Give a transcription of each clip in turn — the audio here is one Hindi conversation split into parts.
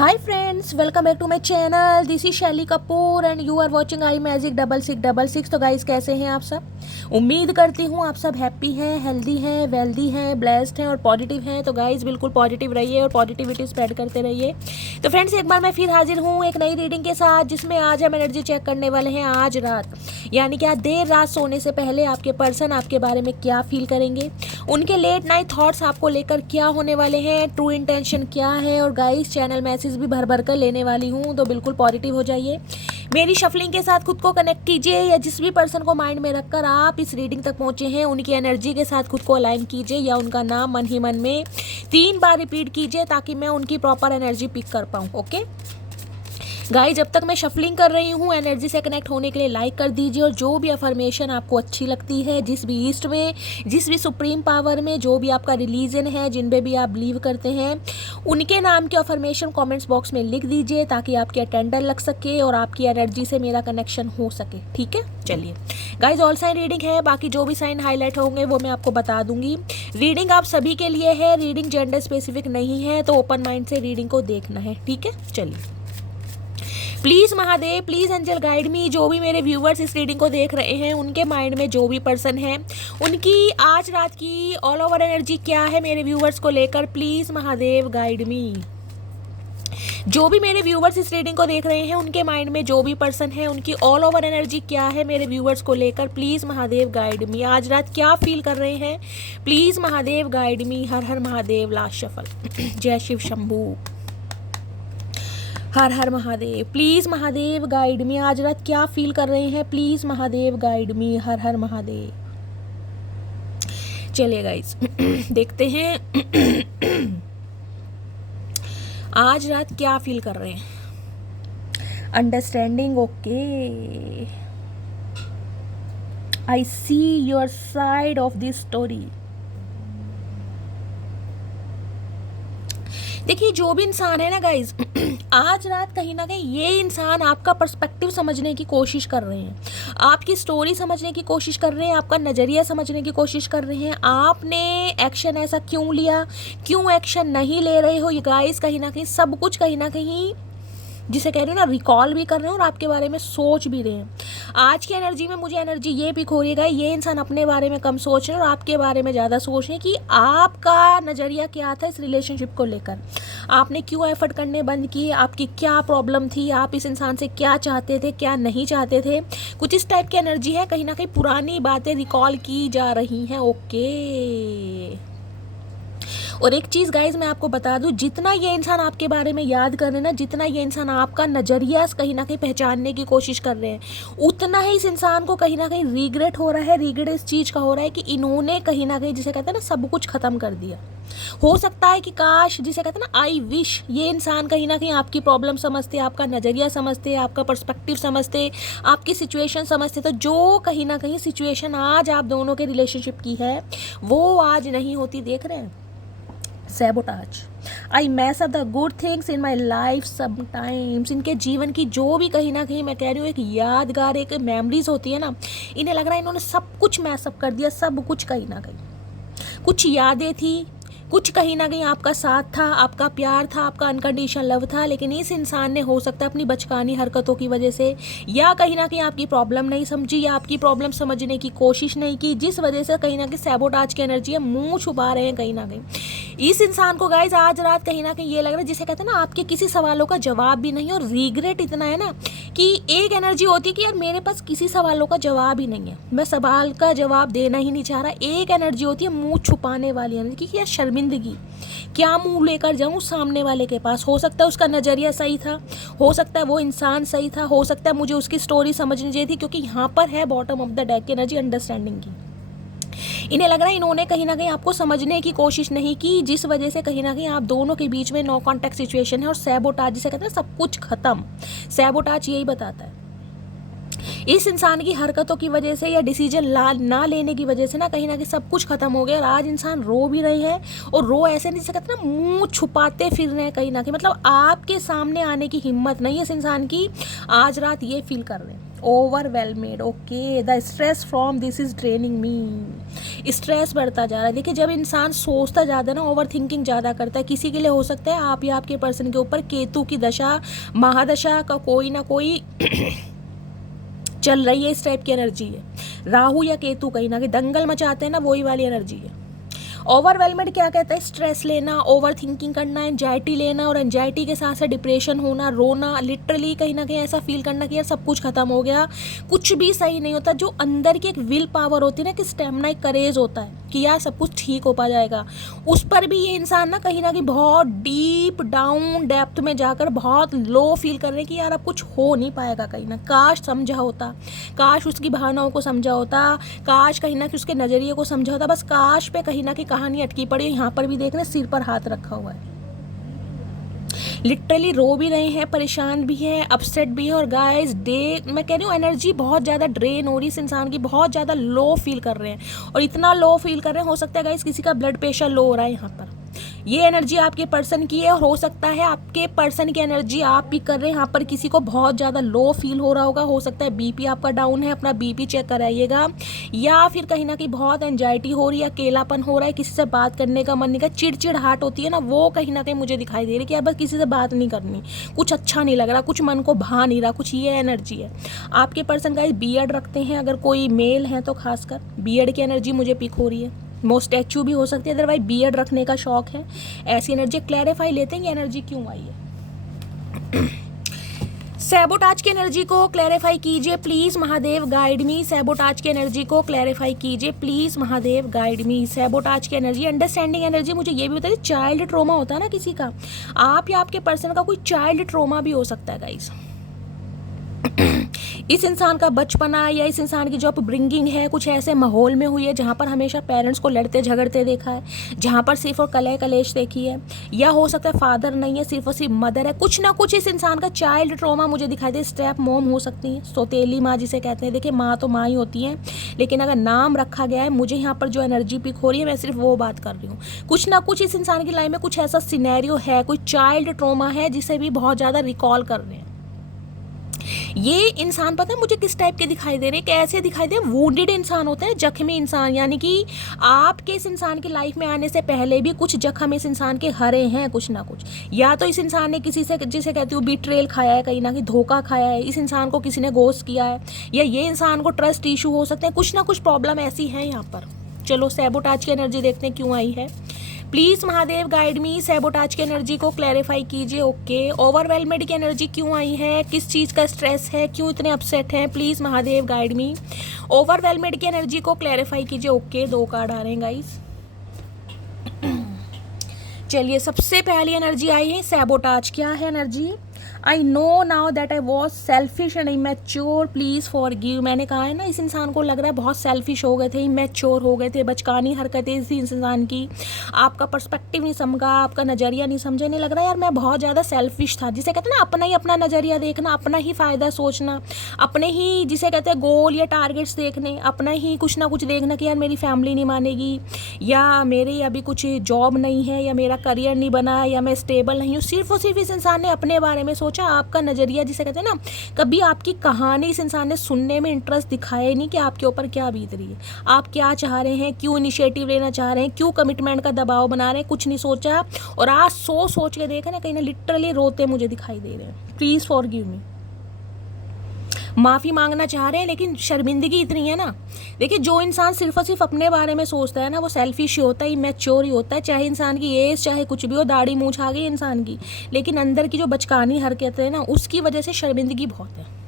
Hi friends, welcome back to my channel. This is शैली Kapoor and you are watching I magic 6666। तो गाइस कैसे हैं आप सब? उम्मीद करती हूँ आप सब हैप्पी हैं, हेल्दी हैं, वेल्दी हैं, ब्लेस्ड हैं और पॉजिटिव हैं। तो गाइस बिल्कुल पॉजिटिव रहिए और पॉजिटिविटी स्प्रेड करते रहिए। तो फ्रेंड्स एक बार मैं फिर हाजिर हूँ एक नई रीडिंग के साथ, जिसमें आज हम एनर्जी चेक करने वाले हैं आज रात, यानी कि आज देर रात सोने से पहले आपके पर्सन आपके बारे में क्या फील करेंगे, उनके लेट नाइट थॉट्स आपको लेकर क्या होने वाले हैं, ट्रू इंटेंशन क्या है। और गाइस चैनल मैसेज भी भर भर कर लेने वाली हूँ, तो बिल्कुल पॉजिटिव हो जाइए। मेरी शफलिंग के साथ खुद को कनेक्ट कीजिए, या जिस भी पर्सन को माइंड में रखकर आप इस रीडिंग तक पहुँचे हैं उनकी एनर्जी के साथ खुद को अलाइन कीजिए, या उनका नाम मन ही मन में 3 बार रिपीट कीजिए ताकि मैं उनकी प्रॉपर एनर्जी पिक कर पाऊँ। ओके गाइस, जब तक मैं शफलिंग कर रही हूँ एनर्जी से कनेक्ट होने के लिए लाइक कर दीजिए, और जो भी अफर्मेशन आपको अच्छी लगती है, जिस भी ईस्ट में, जिस भी सुप्रीम पावर में, जो भी आपका रिलीजन है, जिन पे भी आप बिलीव करते हैं, उनके नाम के अफर्मेशन कमेंट्स बॉक्स में लिख दीजिए ताकि आपके अटेंडर लग सके और आपकी एनर्जी से मेरा कनेक्शन हो सके। ठीक है, चलिए गाइज ऑल साइन रीडिंग है, बाकी जो भी साइन हाईलाइट होंगे वो मैं आपको बता दूंगी। रीडिंग आप सभी के लिए है, रीडिंग जेंडर स्पेसिफिक नहीं है, तो ओपन माइंड से रीडिंग को देखना है। ठीक है, चलिए please Mahadev, please angel guide me. जो भी मेरे व्यूवर्स इस रीडिंग को देख रहे हैं उनके माइंड में जो भी पर्सन है उनकी आज रात की ऑल ओवर एनर्जी क्या है मेरे व्यूवर्स को लेकर, प्लीज़ महादेव गाइड मी। जो भी मेरे व्यूवर्स इस रीडिंग को देख रहे हैं उनके माइंड में जो भी पर्सन है उनकी ऑल ओवर एनर्जी क्या है मेरे व्यूवर्स को लेकर, प्लीज़ महादेव गाइड मी। आज रात क्या फील कर रहे हैं, प्लीज़ महादेव गाइड मी। हर हर महादेव, लास्ट शफल। जय शिव शंभू, हर हर Mahadev. Please Mahadev guide me, आज रात क्या फील कर रहे हैं, प्लीज़ महादेव गाइड मी। हर हर महादेव। चलिए गाइस देखते हैं आज रात क्या फील कर रहे हैं। Understanding, okay, I see your side of this story. देखिए जो भी इंसान है ना गाइज, आज रात कहीं ना कहीं ये इंसान आपका पर्सपेक्टिव समझने की कोशिश कर रहे हैं, आपकी स्टोरी समझने की कोशिश कर रहे हैं, आपका नज़रिया समझने की कोशिश कर रहे हैं। आपने एक्शन ऐसा क्यों लिया, क्यों एक्शन नहीं ले रहे हो, ये गाइज कहीं ना कहीं सब कुछ कहीं ना कहीं जिसे कह रहे हो ना रिकॉल भी कर रहे हैं और आपके बारे में सोच भी रहे हैं। आज की एनर्जी में मुझे एनर्जी ये पिक हो रही है, ये इंसान अपने बारे में कम सोच रहे हैं और आपके बारे में ज़्यादा सोच रहे हैं कि आपका नज़रिया क्या था इस रिलेशनशिप को लेकर, आपने क्यों एफर्ट करने बंद किए, आपकी क्या प्रॉब्लम थी, आप इस इंसान से क्या चाहते थे, क्या नहीं चाहते थे। कुछ इस टाइप की एनर्जी है, कहीं ना कहीं पुरानी बातें रिकॉल की जा रही हैं। ओके, और एक चीज़ गाइज मैं आपको बता दूं, जितना ये इंसान आपके बारे में याद कर रहे हैं ना, जितना ये इंसान आपका नज़रिया कहीं ना कहीं पहचानने की कोशिश कर रहे हैं, उतना ही इस इंसान को कहीं ना कहीं रिग्रेट हो रहा है। रिग्रेट इस चीज़ का हो रहा है कि इन्होंने कहीं ना कहीं जिसे कहते हैं ना सब कुछ ख़त्म कर दिया। हो सकता है कि काश, जिसे कहते हैं ना आई विश, ये इंसान कहीं ना कहीं आपकी प्रॉब्लम समझते, आपका नज़रिया समझते, आपका पर्सपेक्टिव समझते, आपकी सिचुएशन समझते, तो जो कहीं ना कहीं सिचुएशन आज आप दोनों के रिलेशनशिप की है वो आज नहीं होती। देख रहे हैं, sabotage, I mess up the good things in my life sometimes. इनके जीवन की जो भी कहीं ना कहीं मैं कह रही हूँ एक यादगार, एक मेमोरीज होती है ना, इन्हें लग रहा है इन्होंने सब कुछ मैसअप कर दिया, सब कुछ कहीं ना कहीं। कुछ यादें थी, कुछ कहीं ना कहीं आपका साथ था, आपका प्यार था, आपका अनकंडीशनल लव था, लेकिन इस इंसान ने हो सकता है अपनी बचकानी हरकतों की वजह से, या कहीं ना कहीं आपकी प्रॉब्लम नहीं समझी, या आपकी प्रॉब्लम समझने की कोशिश नहीं की, जिस वजह से कहीं ना कहीं सैबोटाज की एनर्जी है, मुंह छुपा रहे हैं कहीं ना कहीं। इस इंसान को गाइज आज रात कहीं ना कहीं ये लग रहा है, जिसे कहते हैं ना आपके किसी सवालों का जवाब भी नहीं, और रिग्रेट इतना है ना कि एक एनर्जी होती है कि यार मेरे पास किसी सवालों का जवाब ही नहीं है, मैं सवाल का जवाब देना ही नहीं चाह रहा। एक एनर्जी होती है मुंह छुपाने वाली एनर्जी कि यार शर्मिंदगी, क्या मुंह लेकर जाऊं सामने वाले के पास। हो सकता है उसका नज़रिया सही था, हो सकता है वो इंसान सही था, हो सकता है मुझे उसकी स्टोरी समझनी चाहिए थी, क्योंकि यहाँ पर है बॉटम ऑफ द डेक की एनर्जी अंडरस्टैंडिंग की। इन्हें लग रहा है इन्होंने कहीं ना कहीं आपको समझने की कोशिश नहीं की, जिस वजह से कहीं ना कहीं आप दोनों के बीच में नो कॉन्टैक्ट सिचुएशन है, और सैबोटाज जिसे कहते हैं सब कुछ खत्म। सैबोटाज यही बताता है इस इंसान की हरकतों की वजह से या डिसीजन ना लेने की वजह से ना कहीं सब कुछ खत्म हो गया। और आज इंसान रो भी रहे हैं, और रो ऐसे नहीं सकते ना, मुंह छुपाते फिर रहे हैं कहीं ना कहीं, मतलब आपके सामने आने की हिम्मत नहीं है इस इंसान की। आज रात ये फील कर रहे हैं। Overwhelmed, okay, the stress from this is draining me, stress बढ़ता जा रहा है। देखिए जब इंसान सोचता ज़्यादा ना, ओवर थिंकिंग ज़्यादा करता है, किसी के लिए हो सकता है आप या आपके पर्सन के ऊपर केतु की दशा, महादशा का कोई ना कोई चल रही है, इस टाइप की एनर्जी है। राहु या केतु कहीं ना कहीं दंगल मचाते हैं ना, वही वाली एनर्जी है। ओवरवेलमेड क्या कहता है, स्ट्रेस लेना, ओवर थिंकिंग करना, एंजाइटी लेना, और एंजाइटी के साथ साथ डिप्रेशन होना, रोना, लिटरली कहीं ना कहीं ऐसा फील करना कि यार सब कुछ खत्म हो गया, कुछ भी सही नहीं होता। जो अंदर की एक विल पावर होती है ना, कि स्टेमिना, एक करेज होता है कि यार सब कुछ ठीक हो पा जाएगा, उस पर भी ये इंसान ना कहीं बहुत डीप डाउन डेप्थ में जाकर बहुत लो फील कर रहे हैं कि यार अब कुछ हो नहीं पाएगा। कहीं ना काश समझा होता, काश उसकी भावनाओं को समझा होता, काश कहीं ना उसके नज़रिए को समझा होता, बस काश पे कहीं ना कहानी अटकी पड़ी है। यहाँ पर भी देख रहे हैं सिर पर हाथ रखा हुआ है, लिटरली रो भी रहे हैं, परेशान भी हैं, अपसेट भी है। और गाइस डे मैं कह रही हूँ एनर्जी बहुत ज़्यादा ड्रेन हो रही है इस इंसान की, बहुत ज़्यादा लो फील कर रहे हैं, और इतना लो फील कर रहे हैं, हो सकता है गाइस किसी का ब्लड प्रेशर लो हो रहा है। यहाँ पर ये एनर्जी आपके पर्सन की है, और हो सकता है आपके पर्सन की एनर्जी आप भी कर रहे हैं। यहाँ पर किसी को बहुत ज़्यादा लो फील हो रहा होगा, हो सकता है बीपी आपका डाउन है, अपना बीपी चेक कराइएगा, या फिर कहीं ना कहीं बहुत एंजाइटी हो रही है, अकेलापन हो रहा है, किसी से बात करने का मन नहीं कर, चिड़चिड़ाहट होती है ना, वो कहीं ना कहीं मुझे दिखाई दे रही है कि अब बस किसी से बात नहीं करनी, कुछ अच्छा नहीं लग रहा, कुछ मन को भा नहीं रहा, कुछ ये एनर्जी है। आपके पर्सन गाइस बीएड रखते हैं, अगर कोई मेल है तो खासकर बीएड की एनर्जी मुझे पिक हो रही है, स्टैचू भी हो सकती है, अदरवाइज बीएड रखने का शौक है, ऐसी एनर्जी। क्लैरिफाई लेते हैं ये एनर्जी क्यों आई है। सैबोटाज की एनर्जी को क्लैरिफाई कीजिए please Mahadev, guide me. Sabotage की एनर्जी को क्लैरिफाई कीजिए please Mahadev, guide me. Sabotage की एनर्जी, अंडरस्टैंडिंग एनर्जी, मुझे ये भी बताइए चाइल्ड ट्रॉमा होता है ना किसी का, आप या आपके पर्सन का कोई चाइल्ड ट्रॉमा भी हो सकता है गाइस। इस इंसान का बचपना या इस इंसान की जो अपब्रिंगिंग है कुछ ऐसे माहौल में हुई है जहाँ पर हमेशा पेरेंट्स को लड़ते झगड़ते देखा है, जहाँ पर सिर्फ और कलह कलेश देखी है, या हो सकता है फादर नहीं है, सिर्फ और सिर्फ मदर है, कुछ ना कुछ इस इंसान का चाइल्ड ट्रॉमा मुझे दिखाई दे। स्टेप मॉम हो सकती है, सौतेली माँ जिसे कहते हैं। देखिए माँ तो माँ ही होती है, लेकिन अगर नाम रखा गया है, मुझे यहाँ पर जो एनर्जी पिक हो रही है मैं सिर्फ वो बात कर रही हूँ। कुछ ना कुछ इस इंसान की लाइफ में कुछ ऐसा सिनेरियो है, कोई चाइल्ड ट्रॉमा है जिसे भी बहुत ज़्यादा रिकॉल कर रहे हैं। ये इंसान पता है मुझे किस टाइप के दिखाई दे रहे हैं, कैसे दिखाई दे रहे हैं, वुंडेड इंसान होता है, जख्मी इंसान, यानी कि आपके इस इंसान की लाइफ में आने से पहले भी कुछ जख्म इस इंसान के हरे हैं कुछ ना कुछ। या तो इस इंसान ने किसी से, जिसे कहती हूँ बिट्रेल खाया है, कहीं ना कहीं धोखा खाया है, इस इंसान को किसी ने गोस्ट किया है, या ये इंसान को ट्रस्ट इशू हो सकते हैं, कुछ ना कुछ प्रॉब्लम ऐसी है यहाँ पर। चलो सैबोटाज की एनर्जी देखते हैं क्यों आई है। Please Mahadev guide me, sabotage की एनर्जी को क्लैरिफाई कीजिए। ओके, ओवरवेलमेड की एनर्जी क्यों आई है, किस चीज़ का स्ट्रेस है, क्यों इतने अपसेट हैं, प्लीज़ महादेव गाइड मी। ओवरवेलमेड की एनर्जी को क्लैरिफाई कीजिए। ओके, 2 कार्ड आ रहे हैं गाइस। चलिए सबसे पहली एनर्जी आई है सैबोटाज। क्या है energy, I know now that I was selfish and immature, please forgive. मैंने कहा है ना इस इंसान को लग रहा है बहुत सेल्फिश हो गए थे, इमेच्योर हो गए थे, बचकानी हरकतें थी इस इंसान की, आपका पर्सपेक्टिव नहीं समझा, आपका नज़रिया नहीं समझा, नहीं लग रहा यार मैं बहुत ज़्यादा सेल्फिश था, जिसे कहते हैं ना अपना ही अपना नज़रिया देखना, अपना ही फ़ायदा सोचना, अपने ही जिसे कहते हैं गोल या टारगेट्स देखने, अपना ही कुछ ना कुछ देखना कि यार मेरी फैमिली नहीं मानेगी, या मेरे अभी कुछ जॉब नहीं है, या मेरा करियर नहीं बना, या मैं स्टेबल नहीं हूँ। सिर्फ और सिर्फ इस इंसान ने अपने बारे में सोचा, आपका नज़रिया जिसे कहते हैं ना, कभी आपकी कहानी इस इंसान ने सुनने में इंटरेस्ट दिखाया ही नहीं कि आपके ऊपर क्या बीत रही है, आप क्या चाह रहे हैं, क्यों इनिशिएटिव लेना चाह रहे हैं, क्यों कमिटमेंट का दबाव बना रहे हैं, कुछ नहीं सोचा। और आज सोच के देखा ना, कहीं ना लिटरली रोते मुझे दिखाई दे रहे हैं। प्लीज़ फॉरगिव मी, माफ़ी मांगना चाह रहे हैं, लेकिन शर्मिंदगी इतनी है ना। देखिए जो इंसान सिर्फ और सिर्फ अपने बारे में सोचता है ना, वो सेल्फिश ही होता है, इमेच्योर ही होता है, चाहे इंसान की एज चाहे कुछ भी हो, दाढ़ी मूंछ आ गई इंसान की, लेकिन अंदर की जो बचकानी हरकतें हैं ना, उसकी वजह से शर्मिंदगी बहुत है।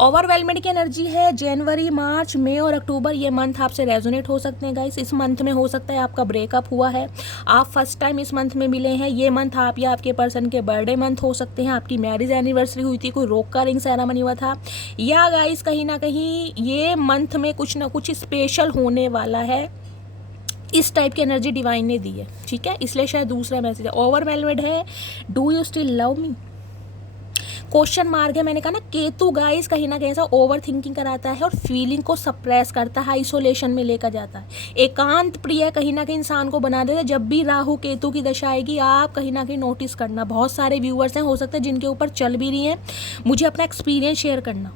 ओवरवेलमेंट की एनर्जी है जनवरी, मार्च, मई और अक्टूबर, ये मंथ आपसे रेजोनेट हो सकते हैं गाइस। इस मंथ में हो सकता है आपका ब्रेकअप हुआ है, आप फर्स्ट टाइम इस मंथ में मिले हैं, ये मंथ आप या आपके पर्सन के बर्थडे मंथ हो सकते हैं, आपकी मैरिज एनिवर्सरी हुई थी, कोई रोक का रिंग सेरेमनी हुआ था, या गाइस कहीं ना कहीं ये मंथ में कुछ ना कुछ स्पेशल होने वाला है, इस टाइप की एनर्जी डिवाइन ने दी है, ठीक है, इसलिए शायद दूसरा मैसेज है। ओवरवेलमेड है, do you still love me, question mark है। मैंने कहा ना केतु गाइस कहीं ना कहीं ऐसा ओवर थिंकिंग कराता है और फीलिंग को सप्रेस करता है, आइसोलेशन में लेकर जाता है, एकांत प्रिय कहीं ना कहीं इंसान को बना देता है। जब भी राहु केतु की दशा आएगी आप कहीं ना कहीं नोटिस करना, बहुत सारे व्यूअर्स हैं हो सकता है जिनके ऊपर चल भी रही हैं, मुझे अपना एक्सपीरियंस शेयर करना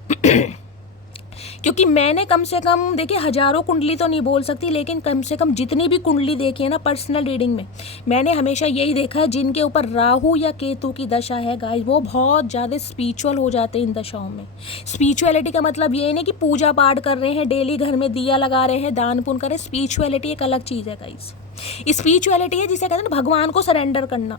क्योंकि मैंने कम से कम देखिए हज़ारों कुंडली तो नहीं बोल सकती, लेकिन कम से कम जितनी भी कुंडली देखी है ना पर्सनल रीडिंग में, मैंने हमेशा यही देखा है जिनके ऊपर राहु या केतु की दशा है गाइस वो बहुत ज़्यादा स्पिरिचुअल हो जाते हैं इन दशाओं में। स्पिरिचुअलिटी का मतलब ये नहीं कि पूजा पाठ कर रहे हैं, डेली घर में दिया लगा रहे हैं, दान पुण्य कर रहे हैं। स्पिरिचुअलिटी एक अलग चीज़ है गाइस। स्पिरिचुअलिटी है जिसे कहते हैं ना भगवान को सरेंडर करना,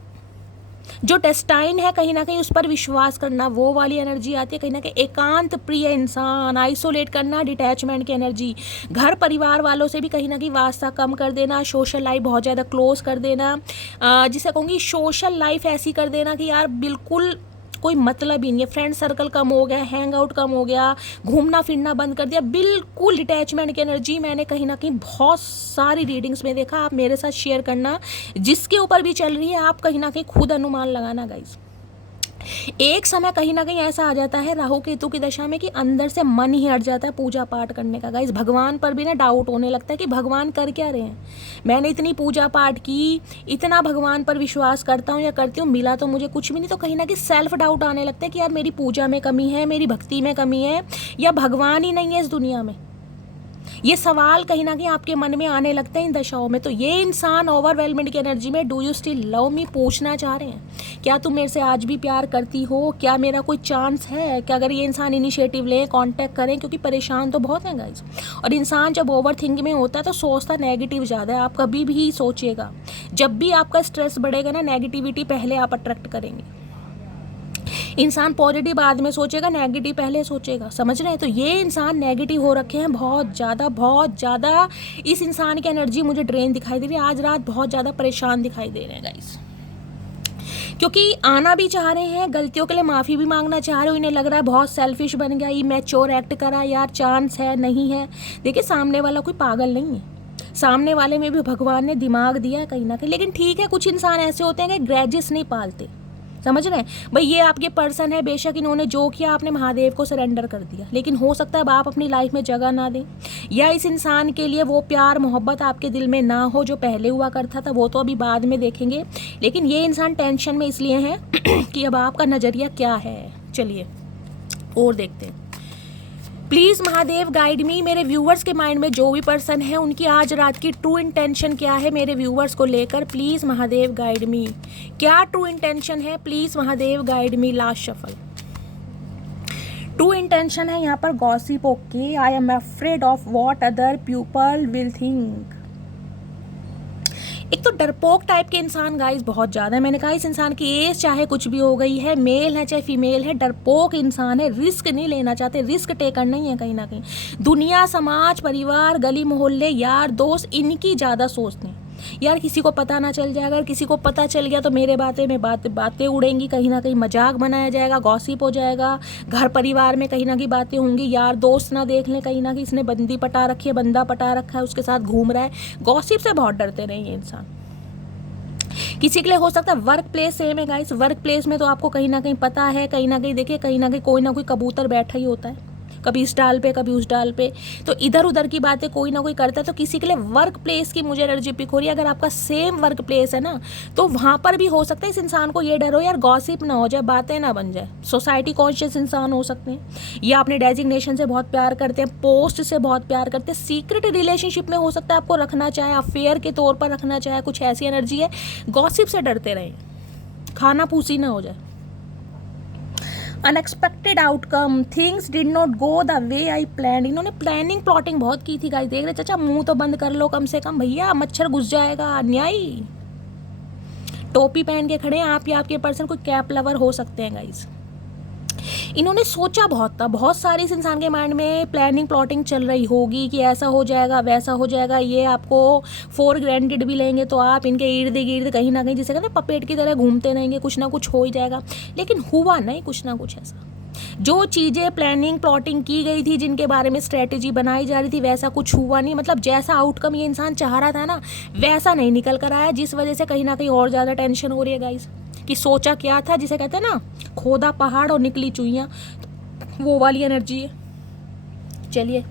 जो डेस्टाइन है कहीं ना कहीं उस पर विश्वास करना, वो वाली एनर्जी आती है। कहीं ना कहीं एकांत प्रिय इंसान, आइसोलेट करना, डिटैचमेंट की एनर्जी, घर परिवार वालों से भी कहीं ना कहीं वास्ता कम कर देना, सोशल लाइफ बहुत ज़्यादा क्लोज कर देना, जिसे कहूँगी सोशल लाइफ ऐसी कर देना कि यार बिल्कुल कोई मतलब ही नहीं है, फ्रेंड सर्कल कम हो गया, हैंग आउट कम हो गया, घूमना फिरना बंद कर दिया, बिल्कुल डिटैचमेंट की एनर्जी। मैंने कहीं ना कहीं बहुत सारी रीडिंग्स में देखा, आप मेरे साथ शेयर करना, जिसके ऊपर भी चल रही है आप कहीं ना कहीं खुद अनुमान लगाना गाइस। एक समय कहीं ना कहीं ऐसा आ जाता है राहु केतु की दशा में कि अंदर से मन ही हट जाता है पूजा पाठ करने का गाइस। भगवान पर भी ना डाउट होने लगता है कि भगवान कर क्या रहे हैं, मैंने इतनी पूजा पाठ की, इतना भगवान पर विश्वास करता हूँ या करती हूँ, मिला तो मुझे कुछ भी नहीं। तो कहीं ना कहीं सेल्फ डाउट आने लगता है कि यार मेरी पूजा में कमी है, मेरी भक्ति में कमी है, या भगवान ही नहीं है इस दुनिया में। ये सवाल कहीं ना कहीं आपके मन में आने लगते हैं इन दशाओं में। तो ये इंसान ओवरवेलमेंट की एनर्जी में do you still love me पूछना चाह रहे हैं, क्या तुम मेरे से आज भी प्यार करती हो, क्या मेरा कोई चांस है, क्या अगर ये इंसान इनिशिएटिव लें, कांटेक्ट करें, क्योंकि परेशान तो बहुत हैं गाइस। और इंसान जब ओवर थिंकिंग में होता है तो सोचता नेगेटिव ज़्यादा है। आप कभी भी सोचिएगा, जब भी आपका स्ट्रेस बढ़ेगा ना, नेगेटिविटी पहले आप अट्रैक्ट करेंगे। इंसान पॉजिटिव बाद में सोचेगा, नेगेटिव पहले सोचेगा, समझ रहे हैं। तो ये इंसान नेगेटिव हो रखे हैं बहुत ज़्यादा। इस इंसान की एनर्जी मुझे ड्रेन दिखाई दे रही है, आज रात बहुत ज़्यादा परेशान दिखाई दे रहे हैं गाइस, क्योंकि आना भी चाह रहे हैं, गलतियों के लिए माफ़ी भी मांगना चाह रहे हो, इन्हें लग रहा है बहुत सेल्फिश बन गया, ये मैच्योर एक्ट करा, यार चांस है नहीं है। देखिए सामने वाला कोई पागल नहीं है, सामने वाले में भी भगवान ने दिमाग दिया है कहीं ना कहीं। लेकिन ठीक है, कुछ इंसान ऐसे होते हैं कि ग्रेजेस नहीं पालते, समझ रहे हैं भाई। ये आपके पर्सन है, बेशक इन्होंने जो किया आपने महादेव को सरेंडर कर दिया, लेकिन हो सकता है अब आप अपनी लाइफ में जगह ना दें, या इस इंसान के लिए वो प्यार मोहब्बत आपके दिल में ना हो जो पहले हुआ करता था, वो तो अभी बाद में देखेंगे। लेकिन ये इंसान टेंशन में इसलिए है कि अब आपका नज़रिया क्या है। चलिए और देखते हैं। प्लीज़ महादेव गाइड मी, मेरे व्यूवर्स के माइंड में जो भी पर्सन है उनकी आज रात की ट्रू इंटेंशन क्या है मेरे व्यूवर्स को लेकर। प्लीज़ महादेव गाइड मी, क्या ट्रू इंटेंशन है, please Mahadev guide me. Last shuffle. True intention है यहाँ पर gossip, okay. I am afraid of what other people will think. एक तो डरपोक टाइप के इंसान गाइस बहुत ज़्यादा है। मैंने कहा इस इंसान की एज चाहे कुछ भी हो गई है, मेल है चाहे फीमेल है, डरपोक इंसान है, रिस्क नहीं लेना चाहते, रिस्क टेकर नहीं है कहीं ना कहीं। दुनिया, समाज, परिवार, गली मोहल्ले, यार दोस्त, इनकी ज़्यादा सोचते हैं। यार किसी को पता ना चल जाए, अगर किसी को पता चल गया तो मेरे बातें उड़ेंगी, कहीं ना कहीं मजाक बनाया जाएगा, गॉसिप हो जाएगा, घर परिवार में कहीं ना कहीं बातें होंगी, यार दोस्त ना देख लें कहीं ना कहीं इसने बंदी पटा रखी है, बंदा पटा रखा है, उसके साथ घूम रहा है। गॉसिप से बहुत डरते रहे ये इंसान। किसी के लिए हो सकता है वर्क प्लेस सेम है गाइस, वर्क प्लेस में तो आपको कहीं ना कहीं पता है, कहीं ना कहीं देखिए कहीं ना कहीं कोई ना कोई कबूतर बैठा ही होता है, कभी इस डाल पे कभी उस डाल पे, तो इधर उधर की बातें कोई ना कोई करता है। तो किसी के लिए वर्क प्लेस की मुझे एनर्जी पिक हो रही है। अगर आपका सेम वर्क प्लेस है ना तो वहाँ पर भी हो सकता है इस इंसान को ये डर हो यार गॉसिप ना हो जाए, बातें ना बन जाए। सोसाइटी कॉन्शियस इंसान हो सकते हैं, या अपने डेजिग्नेशन से बहुत प्यार करते हैं, पोस्ट से बहुत प्यार करते हैं, सीक्रेट रिलेशनशिप में हो सकता है आपको रखना चाहे, अफेयर के तौर पर रखना चाहे, कुछ ऐसी एनर्जी है। गॉसिप से डरते रहें, खाना पूसी ना हो जाए। Unexpected outcome, things did not go the way I plan. इन्होंने प्लानिंग प्लॉटिंग बहुत की थी गाइस। देख रहे चाचा, मुंह तो बंद कर लो कम से कम भैया, मच्छर घुस जाएगा। न्यायी टोपी पहन के खड़े हैं आप, या आपके पर्सन कोई कैप लवर हो सकते हैं गाइस। इन्होंने सोचा बहुत था, बहुत सारी इस इंसान के माइंड में प्लानिंग प्लॉटिंग चल रही होगी कि ऐसा हो जाएगा वैसा हो जाएगा, ये आपको फॉर ग्रांटेड भी लेंगे तो आप इनके इर्द गिर्द कहीं ना कहीं जिसे कहते हैं पपेट की तरह घूमते रहेंगे, कुछ ना कुछ हो ही जाएगा। लेकिन हुआ नहीं कुछ ना कुछ ऐसा। जो चीज़ें प्लानिंग प्लॉटिंग की गई थी, जिनके बारे में स्ट्रेटेजी बनाई जा रही थी, वैसा कुछ हुआ नहीं। मतलब जैसा आउटकम ये इंसान चाह रहा था ना वैसा नहीं निकल कर आया, जिस वजह से कहीं ना कहीं और ज़्यादा टेंशन हो रही है गाइस। कि सोचा क्या था, जिसे कहते हैं ना खोदा पहाड़ और निकली चुईयां, वो वाली एनर्जी है। चलिए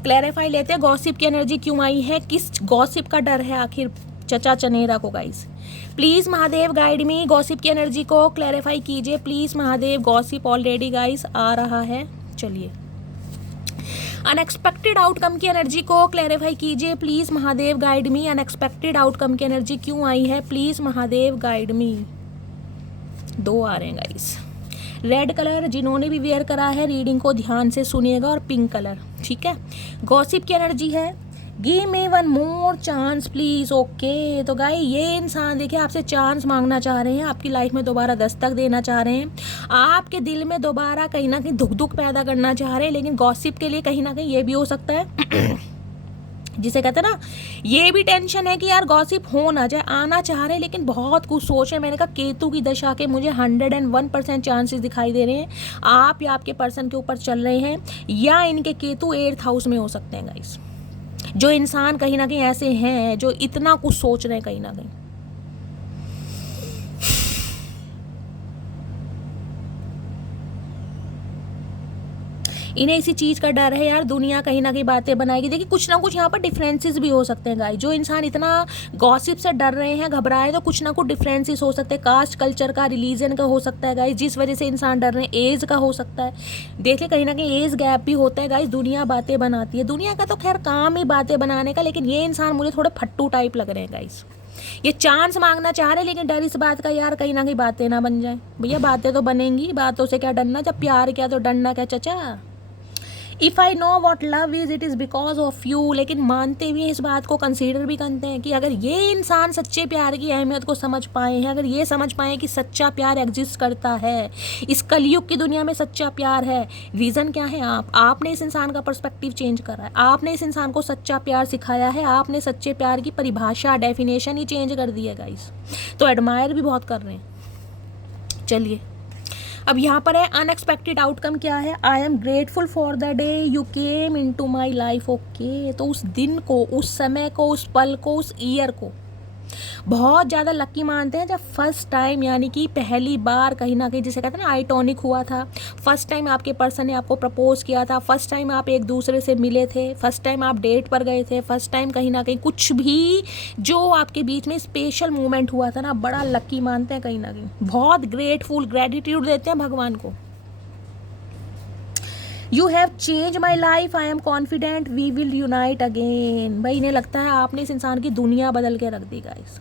क्लैरिफाई लेते हैं गॉसिप की एनर्जी क्यों आई है, किस गॉसिप का डर है आखिर चचा चनेरा को guys. Please Mahadev guide me, gossip की एनर्जी को क्लैरिफाई कीजिए please Mahadev. Gossip already guys आ रहा है। चलिए अनएक्सपेक्टेड आउटकम की एनर्जी को क्लैरिफाई कीजिए please Mahadev guide me. Unexpected outcome की एनर्जी क्यों आई है, प्लीज़ महादेव गाइड मी। 2 आ रहे हैं गाइस। रेड कलर जिन्होंने भी वेयर करा है रीडिंग को ध्यान से सुनिएगा, और पिंक कलर, ठीक है। गॉसिप की एनर्जी है give me 1 more chance please. Okay, तो गाइस ये इंसान देखिए आपसे चांस मांगना चाह रहे हैं, आपकी लाइफ में दोबारा दस्तक देना चाह रहे हैं, आपके दिल में दोबारा कहीं ना कहीं दुख पैदा करना चाह रहे हैं। लेकिन गॉसिप के लिए कहीं ना कहीं ये भी हो सकता है जिसे कहते हैं ना, ये भी टेंशन है कि यार गॉसिप हो ना जाए, आना चाह रहे हैं लेकिन बहुत कुछ सोच है। मैंने कहा केतु की दशा के मुझे 101% चांसेस दिखाई दे रहे हैं आप या आपके पर्सन के ऊपर चल रहे हैं, या इनके केतु 8th हाउस में हो सकते हैं गाइस। जो इंसान कहीं ना कहीं ऐसे हैं जो इतना कुछ सोच रहे हैं कहीं ना कहीं। इन्हें इसी चीज़ का डर है यार, दुनिया कहीं ना कहीं बातें बनाएगी। देखिए कुछ ना कुछ यहाँ पर डिफरेंसेस भी हो सकते हैं गाइस। जो इंसान इतना गॉसिप से डर रहे हैं, घबराए, तो कुछ ना कुछ डिफरेंसेस हो सकते हैं। कास्ट, कल्चर का, रिलीजन का हो सकता है गाइस, जिस वजह से इंसान डर रहे हैं। एज का हो सकता है, देखिए कहीं ना कहीं एज गैप भी होता है गाइस। दुनिया बातें बनाती है, दुनिया का तो खैर काम ही बातें बनाने का, लेकिन ये इंसान मुझे थोड़े फट्टू टाइप लग रहे हैं गाइस। ये चांस मांगना चाह रहे हैं लेकिन डर इस बात का यार कहीं ना कहीं बातें ना बन जाए। भैया बातें तो बनेंगी, बातों से क्या डरना, जब प्यार क्या तो डरना क्या चचा। If I know what love is it is because of you. लेकिन मानते भी हैं इस बात को, कंसीडर भी करते हैं कि अगर ये इंसान सच्चे प्यार की अहमियत को समझ पाए हैं, अगर ये समझ पाए कि सच्चा प्यार एग्जिस्ट करता है, इस कलयुग की दुनिया में सच्चा प्यार है। रीज़न क्या है, आपने इस इंसान का पर्सपेक्टिव चेंज करा है, आपने इस इंसान को सच्चा प्यार सिखाया है, आपने सच्चे प्यार की परिभाषा, डेफिनेशन ही चेंज कर दी है गाइस। तो एडमायर भी बहुत कर रहे हैं। चलिए अब यहाँ पर है अनएक्सपेक्टेड आउटकम क्या है, I am grateful for the day you came into my life. Okay, तो उस दिन को, उस समय को, उस पल को, उस ईयर को बहुत ज़्यादा लकी मानते हैं जब फर्स्ट टाइम, यानी कि पहली बार कहीं ना कहीं जिसे कहते हैं ना आइटॉनिक हुआ था। फर्स्ट टाइम आपके पर्सन ने आपको प्रपोज किया था, फर्स्ट टाइम आप एक दूसरे से मिले थे, फर्स्ट टाइम आप डेट पर गए थे, फर्स्ट टाइम कहीं ना कहीं कुछ भी जो आपके बीच में स्पेशल मोमेंट हुआ था ना, बड़ा लकी मानते हैं कहीं ना कहीं। बहुत ग्रेटफुल, ग्रेटिट्यूड देते हैं भगवान को। You have change my life, I am confident we will unite again. भाई इन्हें लगता है आपने इस इंसान की दुनिया बदल के रख दी गाइस।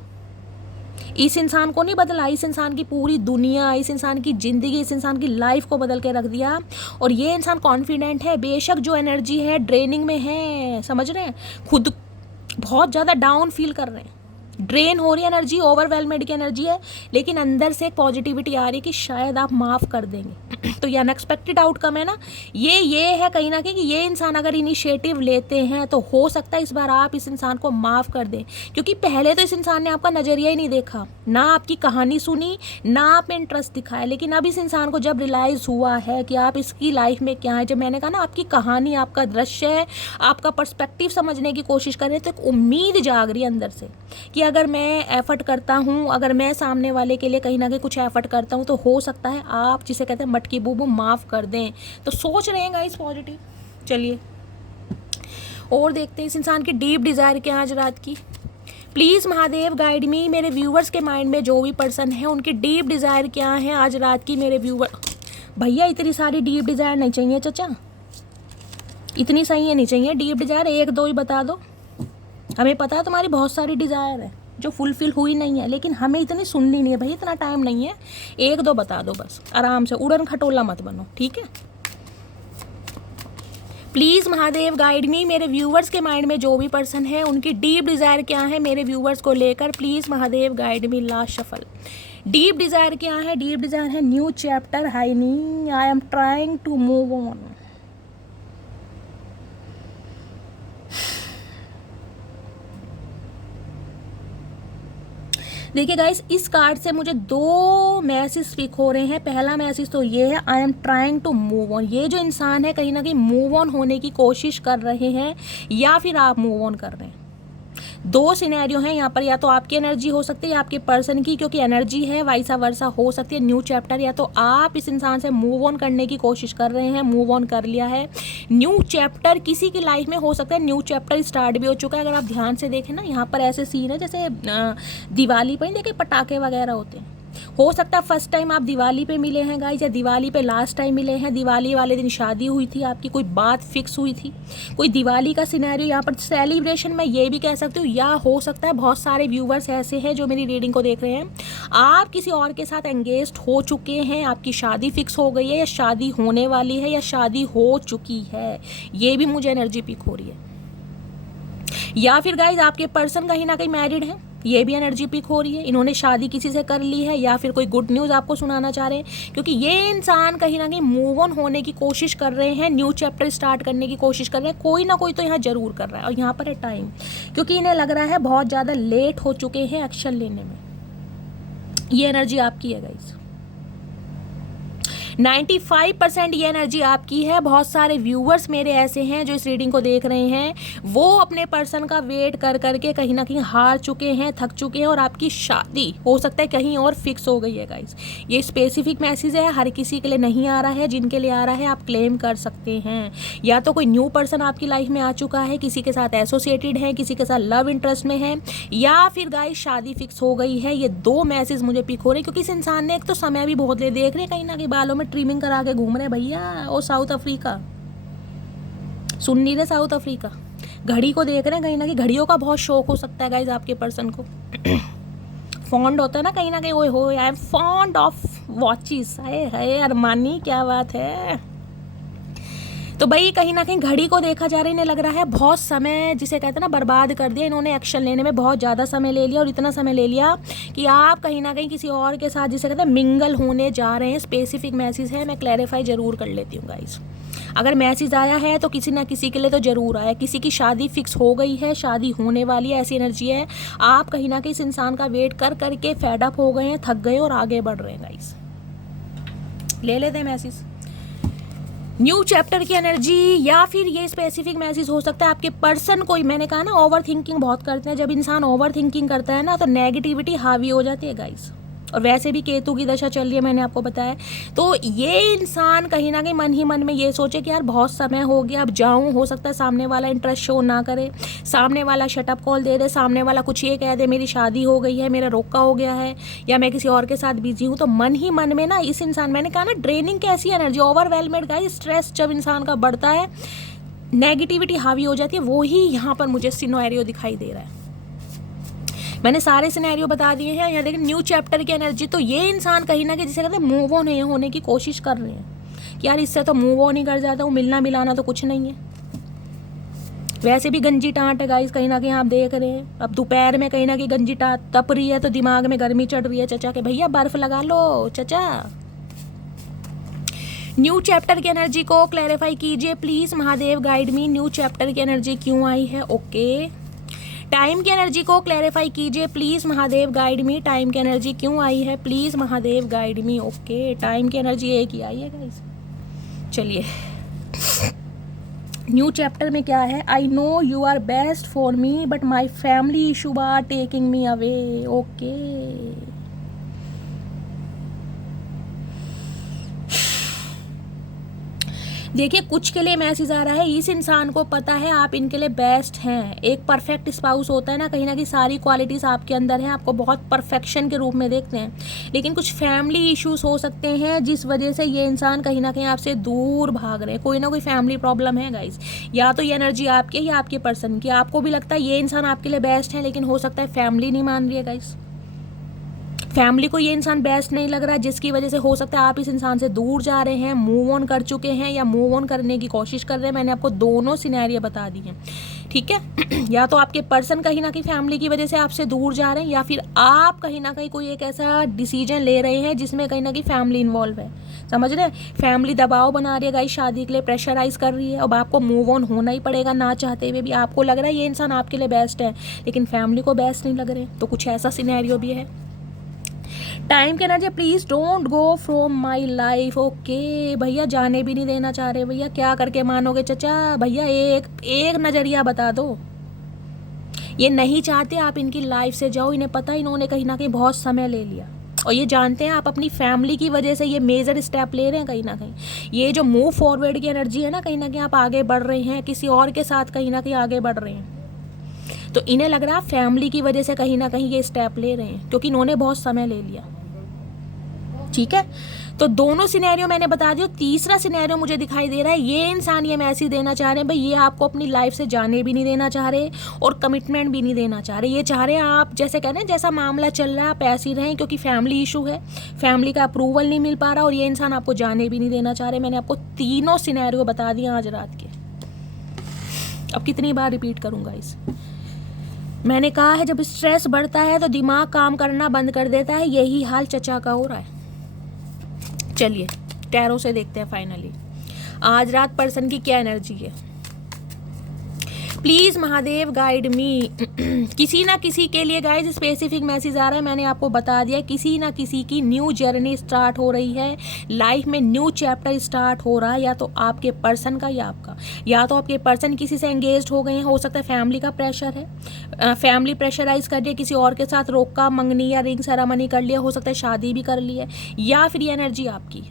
इस इंसान को नहीं बदला, इस इंसान की पूरी दुनिया, इस इंसान की ज़िंदगी, इस इंसान की लाइफ को बदल के रख दिया। और ये इंसान कॉन्फिडेंट है, बेशक जो एनर्जी है ड्रेनिंग में है, समझ रहे हैं, खुद बहुत ज़्यादा डाउन फील कर रहे हैं, ड्रेन हो रही है एनर्जी, ओवरवेलमेड की एनर्जी है, लेकिन अंदर से एक पॉजिटिविटी आ रही है कि शायद आप माफ़ कर देंगे। तो ये अनएक्सपेक्टेड आउटकम है ना, ये है कहीं ना कहीं कि ये इंसान अगर इनिशिएटिव लेते हैं तो हो सकता है इस बार आप इस इंसान को माफ़ कर दें। क्योंकि पहले तो इस इंसान ने आपका नज़रिया ही नहीं देखा, ना आपकी कहानी सुनी, ना आप में इंटरेस्ट दिखाया। लेकिन अब इस इंसान को जब रियलाइज़ हुआ है कि आप इसकी लाइफ में क्या है, जब मैंने कहा ना आपकी कहानी, आपका दृश्य है, आपका पर्सपेक्टिव समझने की कोशिश कर रहे हैं, तो एक उम्मीद जाग रही है अंदर से कि अगर मैं एफर्ट करता हूँ, अगर मैं सामने वाले के लिए कहीं ना कहीं कुछ एफर्ट करता हूँ, तो हो सकता है आप जिसे कहते हैं मटकी बूबू माफ़ कर दें। तो सोच रहे हैं गाइस पॉजिटिव। चलिए और देखते हैं इस इंसान की डीप डिज़ायर क्या है आज रात की। प्लीज़ महादेव गाइड मी, मेरे व्यूवर्स के माइंड में जो भी पर्सन है उनकी डीप डिज़ायर क्या है आज रात की। मेरे व्यूवर, भैया इतनी सारी डीप डिज़ायर नहीं चाहिए चचा, इतनी सही है नहीं चाहिए डीप डिज़ायर, 1-2 ही बता दो। हमें पता है तुम्हारी बहुत सारी डिज़ायर है जो फुलफिल हुई नहीं है, लेकिन हमें इतनी सुननी नहीं है भाई, इतना टाइम नहीं है, 1-2 बता दो बस, आराम से, उड़न खटोला मत बनो, ठीक है। प्लीज़ महादेव गाइड मी, मेरे व्यूवर्स के माइंड में जो भी पर्सन है उनकी डीप डिज़ायर क्या है मेरे व्यूवर्स को लेकर। Please Mahadev guide me. Last shuffle, deep desire क्या है, डीप डिज़ायर है न्यू चैप्टर, हाइनी, I am trying to move on. देखिए गाइस, इस कार्ड से मुझे 2 मैसेज स्पीक हो रहे हैं। पहला मैसेज तो ये है, I am trying to move on. ये जो इंसान है कहीं ना कहीं मूव ऑन होने की कोशिश कर रहे हैं, या फिर आप मूव ऑन कर रहे हैं। दो सिनेरियो हैं यहाँ पर, या तो आपकी एनर्जी हो सकती है या आपके पर्सन की, क्योंकि एनर्जी है, वाइसा वर्सा हो सकती है। न्यू चैप्टर, या तो आप इस इंसान से मूव ऑन करने की कोशिश कर रहे हैं, मूव ऑन कर लिया है। न्यू चैप्टर किसी की लाइफ में हो सकता है, न्यू चैप्टर स्टार्ट भी हो चुका है। अगर आप ध्यान से देखें ना, यहाँ पर ऐसे सीन है जैसे दिवाली पर ही देखिए पटाखे वगैरह होते हैं। हो सकता है फर्स्ट टाइम आप दिवाली पे मिले हैं गाइस, या दिवाली पे लास्ट टाइम मिले हैं, दिवाली वाले दिन शादी हुई थी आपकी, कोई बात फिक्स हुई थी, कोई दिवाली का सिनेरियो यहाँ पर सेलिब्रेशन मैं ये भी कह सकती हूँ। या हो सकता है बहुत सारे व्यूवर्स ऐसे हैं जो मेरी रीडिंग को देख रहे हैं, आप किसी और के साथ एंगेज्ड हो चुके हैं, आपकी शादी फिक्स हो गई है, या शादी होने वाली है, या शादी हो चुकी है। ये भी मुझे एनर्जी पिक हो रही है। या फिर गाइज आपके पर्सन कहीं ना कहीं मैरिड है, ये भी एनर्जी पिक हो रही है। इन्होंने शादी किसी से कर ली है, या फिर कोई गुड न्यूज़ आपको सुनाना चाह रहे हैं, क्योंकि ये इंसान कहीं ना कहीं मूव ऑन होने की कोशिश कर रहे हैं, न्यू चैप्टर स्टार्ट करने की कोशिश कर रहे हैं। कोई ना कोई तो यहाँ जरूर कर रहा है। और यहाँ पर है टाइम, क्योंकि इन्हें लग रहा है बहुत ज़्यादा लेट हो चुके हैं एक्शन लेने में। ये एनर्जी आपकी है गाइज, 95% ये एनर्जी आपकी है। बहुत सारे व्यूवर्स मेरे ऐसे हैं जो इस रीडिंग को देख रहे हैं, वो अपने पर्सन का वेट कर करके कहीं ना कहीं हार चुके हैं, थक चुके हैं, और आपकी शादी हो सकता है कहीं और फिक्स हो गई है गाइस। ये स्पेसिफिक मैसेज है, हर किसी के लिए नहीं आ रहा है, जिनके लिए आ रहा है आप क्लेम कर सकते हैं। या तो कोई न्यू पर्सन आपकी लाइफ में आ चुका है, किसी के साथ एसोसिएटेड है, किसी के साथ लव इंटरेस्ट में है, या फिर गाइस शादी फिक्स हो गई है। ये दो मैसेज मुझे पिक हो रहे हैं, क्योंकि इस इंसान ने एक तो समय भी बहुत ले, देख रहे हैं कहीं ना कहीं बालों में ट्रिमिंग करा के घूम रहे भैया, ओ साउथ अफ्रीका, सुन नहीं रहे, साउथ अफ्रीका। घड़ी को देख रहे हैं, कहीं ना कहीं घड़ियों का बहुत शौक हो सकता है गाइज आपके पर्सन को। फॉन्ड होता है ना कहीं ना कहीं, वो हो, I am fond of watches, है अरमानी, क्या बात है। तो भाई कहीं ना कहीं घड़ी को देखा जा रहा है, इन्हें लग रहा है बहुत समय, जिसे कहते हैं ना बर्बाद कर दिया इन्होंने, एक्शन लेने में बहुत ज़्यादा समय ले लिया, और इतना समय ले लिया कि आप कहीं ना कहीं किसी और के साथ, जिसे कहते हैं मिंगल होने जा रहे हैं। स्पेसिफिक मैसेज है, मैं क्लैरिफाई ज़रूर कर लेती हूँ गाइस। अगर मैसेज आया है तो किसी ना किसी के लिए तो ज़रूर आया। किसी की शादी फिक्स हो गई है, शादी होने वाली है, ऐसी एनर्जी है। आप कहीं ना कहीं इस इंसान का वेट कर करके फेड अप हो गए हैं, थक गए और आगे बढ़ रहे हैं गाइस। ले लेते हैं मैसेज, न्यू चैप्टर की एनर्जी, या फिर ये स्पेसिफिक मैसेज हो सकता है आपके पर्सन को। मैंने कहा ना ओवर थिंकिंग बहुत करते हैं, जब इंसान ओवर थिंकिंग करता है ना तो नेगेटिविटी हावी हो जाती है गाइस। और वैसे भी केतु की दशा चल रही है, मैंने आपको बताया। तो ये इंसान कहीं ना कहीं मन ही मन में ये सोचे कि यार बहुत समय हो गया, अब जाऊं। हो सकता है सामने वाला इंटरेस्ट शो ना करे, सामने वाला शटअप कॉल दे दे, सामने वाला कुछ ये कह दे मेरी शादी हो गई है, मेरा रोका हो गया है, या मैं किसी और के साथ बिजी हूँ। तो मन ही मन में ना इस इंसान, मैंने कहा ना ड्रेनिंग कैसी एनर्जी, ओवरवेलमेंट गाइस, स्ट्रेस जब इंसान का बढ़ता है, नेगेटिविटी हावी हो जाती है। वो ही यहाँ पर मुझे सिनेरियो दिखाई दे रहा है। मैंने सारे सिनेरियो बता दिए हैं। यहाँ देखिए न्यू चैप्टर की एनर्जी, तो ये इंसान कहीं ना कहीं जिसे कहते हैं मूव ऑन होने की कोशिश कर रहे हैं कि यार इससे तो मूव ऑन ही कर जाता हूँ, मिलना मिलाना तो कुछ नहीं है। वैसे भी गंजी टाँट है गाइस, कहीं ना कहीं आप देख रहे हैं। अब दोपहर में कहीं ना कहीं गंजी टाँट तप रही है, तो दिमाग में गर्मी चढ़ रही है चचा के, भैया बर्फ लगा लो चचा। न्यू चैप्टर की एनर्जी को क्लैरिफाई कीजिए please, Mahadev guide me. New chapter की एनर्जी क्यों आई है? ओके। टाइम की एनर्जी को क्लैरिफाई कीजिए please, Mahadev guide me. Time की एनर्जी क्यों आई है please, Mahadev guide me. Okay, time की एनर्जी एक ही आई है गाइस। चलिए न्यू चैप्टर में क्या है? I know you are best for me but my family issue are taking me away. Okay, देखिए कुछ के लिए मैसेज आ रहा है, इस इंसान को पता है आप इनके लिए बेस्ट हैं। एक परफेक्ट स्पाउस होता है ना, कहीं ना कहीं सारी क्वालिटीज़ आपके अंदर हैं, आपको बहुत परफेक्शन के रूप में देखते हैं। लेकिन कुछ फैमिली इश्यूज हो सकते हैं जिस वजह से ये इंसान कहीं ना कहीं आपसे दूर भाग रहे हैं। कोई ना कोई फैमिली प्रॉब्लम है गाइस, या तो ये एनर्जी आपकी या आपके पर्सन की। आपको भी लगता है ये इंसान आपके लिए बेस्ट है, लेकिन हो सकता है फैमिली नहीं मान रही है गाइस, फैमिली को ये इंसान बेस्ट नहीं लग रहा, जिसकी वजह से हो सकता है आप इस इंसान से दूर जा रहे हैं, मूव ऑन कर चुके हैं या मूव ऑन करने की कोशिश कर रहे हैं। मैंने आपको दोनों सिनेरियो बता दिए, ठीक है। या तो आपके पर्सन कहीं ना कहीं फैमिली की वजह से आपसे दूर जा रहे हैं, या फिर आप कहीं ना कहीं कोई एक ऐसा डिसीजन ले रहे हैं जिसमें कहीं ना कहीं फैमिली इन्वॉल्व है। समझ रहे हैं? फैमिली दबाव बना रही है गाइस, शादी के लिए प्रेशराइज कर रही है। अब आपको मूव ऑन होना ही पड़ेगा ना चाहते हुए भी। आपको लग रहा है ये इंसान आपके लिए बेस्ट है, लेकिन फैमिली को बेस्ट नहीं लग रहे, तो कुछ ऐसा सिनेरियो भी है। टाइम के energy, please don't go from my life. Okay भैया, जाने भी नहीं देना चाह रहे भैया, क्या करके मानोगे चचा? भैया एक नज़रिया बता दो, ये नहीं चाहते आप इनकी लाइफ से जाओ, इन्हें पता इन्होंने कहीं ना कहीं बहुत समय ले लिया, और ये जानते हैं आप अपनी फैमिली की वजह से ये मेजर स्टेप ले रहे हैं कहीं ना कहीं। ये जो मूव फॉरवर्ड की एनर्जी है ना, कहीं ना कहीं आप आगे बढ़ रहे हैं, किसी और के साथ कहीं ना कहीं आगे बढ़ रहे हैं, तो इन्हें लग रहा है फैमिली की वजह से कहीं ना कहीं ये स्टेप ले रहे हैं, क्योंकि इन्होंने बहुत समय ले लिया। ठीक है, तो दोनों सिनेरियो मैंने बता दिया। तीसरा सिनेरियो मुझे दिखाई दे रहा है, ये इंसान ये मैसेज देना चाह रहे हैं भाई, ये आपको अपनी लाइफ से जाने भी नहीं देना चाह रहे और कमिटमेंट भी नहीं देना चाह रहे। ये चाह रहे हैं आप जैसे कह रहे हैं जैसा मामला चल रहा है आप ऐसे ही रहें, क्योंकि फैमिली इशू है, फैमिली का अप्रूवल नहीं मिल पा रहा, और ये इंसान आपको जाने भी नहीं देना चाह रहे। मैंने आपको तीनों सिनेरियो बता दिए आज रात के। अब कितनी बार रिपीट करूँगा इस, मैंने कहा है जब स्ट्रेस बढ़ता है तो दिमाग काम करना बंद कर देता है, यही हाल चचा का हो रहा है। चलिए टैरो से देखते हैं फाइनली आज रात पर्सन की क्या एनर्जी है। प्लीज़ महादेव गाइड मी। किसी ना किसी के लिए गाइस स्पेसिफिक मैसेज आ रहा है, मैंने आपको बता दिया, किसी ना किसी की न्यू जर्नी स्टार्ट हो रही है, लाइफ में न्यू चैप्टर स्टार्ट हो रहा है, या तो आपके पर्सन का या आपका, या तो आपके पर्सन किसी से एंगेज्ड हो गए हैं, हो सकता है फैमिली का प्रेशर है, फैमिली प्रेशराइज कर दिया, किसी और के साथ रोका मंगनी या रिंग सेरेमनी कर लिया, हो सकता है शादी भी कर ली है, या फिर ये एनर्जी आपकी।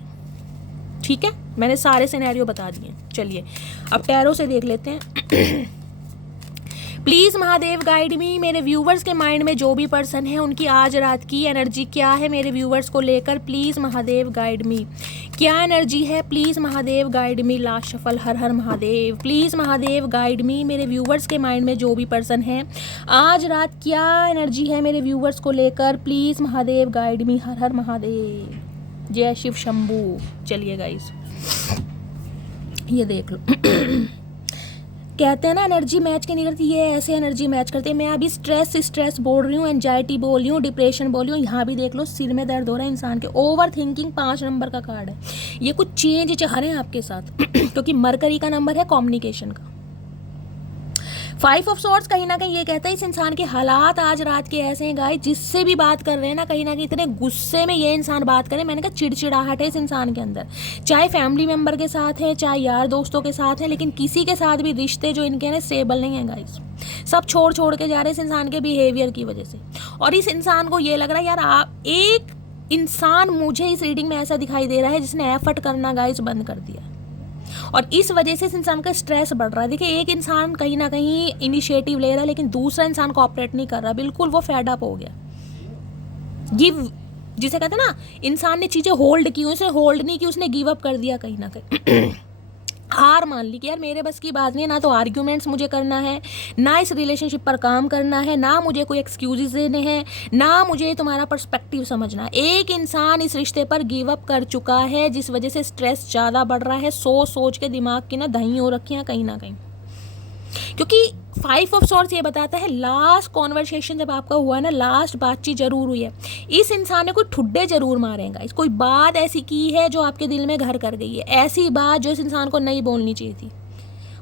ठीक है, मैंने सारे सिनेरियो बता दिए। चलिए अब टैरो से देख लेते हैं। प्लीज़ महादेव गाइड मी। मेरे व्यूवर्स के माइंड में जो भी पर्सन है उनकी आज रात की एनर्जी क्या है मेरे व्यूवर्स को लेकर, प्लीज़ महादेव गाइड मी। क्या एनर्जी है, please Mahadev guide me. Last shuffle, हर हर महादेव। प्लीज़ महादेव गाइड मी। मेरे व्यूवर्स के माइंड में जो भी पर्सन है आज रात क्या एनर्जी है मेरे व्यूवर्स को लेकर, प्लीज़ महादेव गाइड मी। हर हर महादेव, जय शिव शंभू। चलिए गाइस ये देख लो। कहते हैं ना एनर्जी मैच की नहीं करती, ये ऐसे एनर्जी मैच करती है। मैं अभी स्ट्रेस बोल रही हूँ, एंजाइटी बोल रही हूँ, डिप्रेशन बोल रही हूँ, यहाँ भी देख लो सिर में दर्द हो रहा है इंसान के। ओवर थिंकिंग 5 नंबर का कार्ड है, ये कुछ चेंज चाह रहे हैं आपके साथ। क्योंकि मरकरी का नंबर है कम्युनिकेशन का। 5 ऑफ सॉर्ड्स कहीं ना कहीं ये कहता है इस इंसान के हालात आज रात के ऐसे हैं गाइस, जिससे भी बात कर रहे हैं ना कहीं ना कहीं इतने गुस्से में ये इंसान बात करे। मैंने कहा चिड़चिड़ाहट है इस इंसान के अंदर, चाहे फैमिली मेम्बर के साथ है, चाहे यार दोस्तों के साथ है, लेकिन किसी के साथ भी रिश्ते जो इनके हैं स्टेबल नहीं है गाइस। सब छोड़ के जा रहे हैं इस इंसान के बिहेवियर की वजह से। और इस इंसान को ये लग रहा है यार आप एक इंसान मुझे इस रीडिंग में ऐसा दिखाई दे रहा है जिसने एफर्ट करना गाइस बंद कर दिया, और इस वजह से इस इंसान का स्ट्रेस बढ़ रहा है। देखिए एक इंसान कहीं ना कहीं इनिशिएटिव ले रहा है, लेकिन दूसरा इंसान कोऑपरेट नहीं कर रहा, बिल्कुल वो फेड अप हो गया। गिव, जिसे कहते हैं ना इंसान ने चीज़ें होल्ड की, उसने होल्ड नहीं की, उसने गिव अप कर दिया कहीं ना कहीं। हार मान ली कि यार मेरे बस की बात नहीं है, ना तो आर्ग्यूमेंट्स मुझे करना है, ना इस रिलेशनशिप पर काम करना है, ना मुझे कोई एक्सक्यूजेस देने हैं, ना मुझे तुम्हारा पर्सपेक्टिव समझना है। एक इंसान इस रिश्ते पर गिव अप कर चुका है, जिस वजह से स्ट्रेस ज़्यादा बढ़ रहा है। सोच के दिमाग की ना दही हो रखी है कहीं ना कहीं। क्योंकि 5 ऑफ सॉर्ड्स ये बताता है लास्ट कॉन्वर्सेशन जब आपका हुआ ना, लास्ट बातचीत जरूर हुई है, इस इंसान ने कोई ठुड्डे जरूर मारेगा, इस कोई बात ऐसी की है जो आपके दिल में घर कर गई है, ऐसी बात जो इस इंसान को नहीं बोलनी चाहिए थी।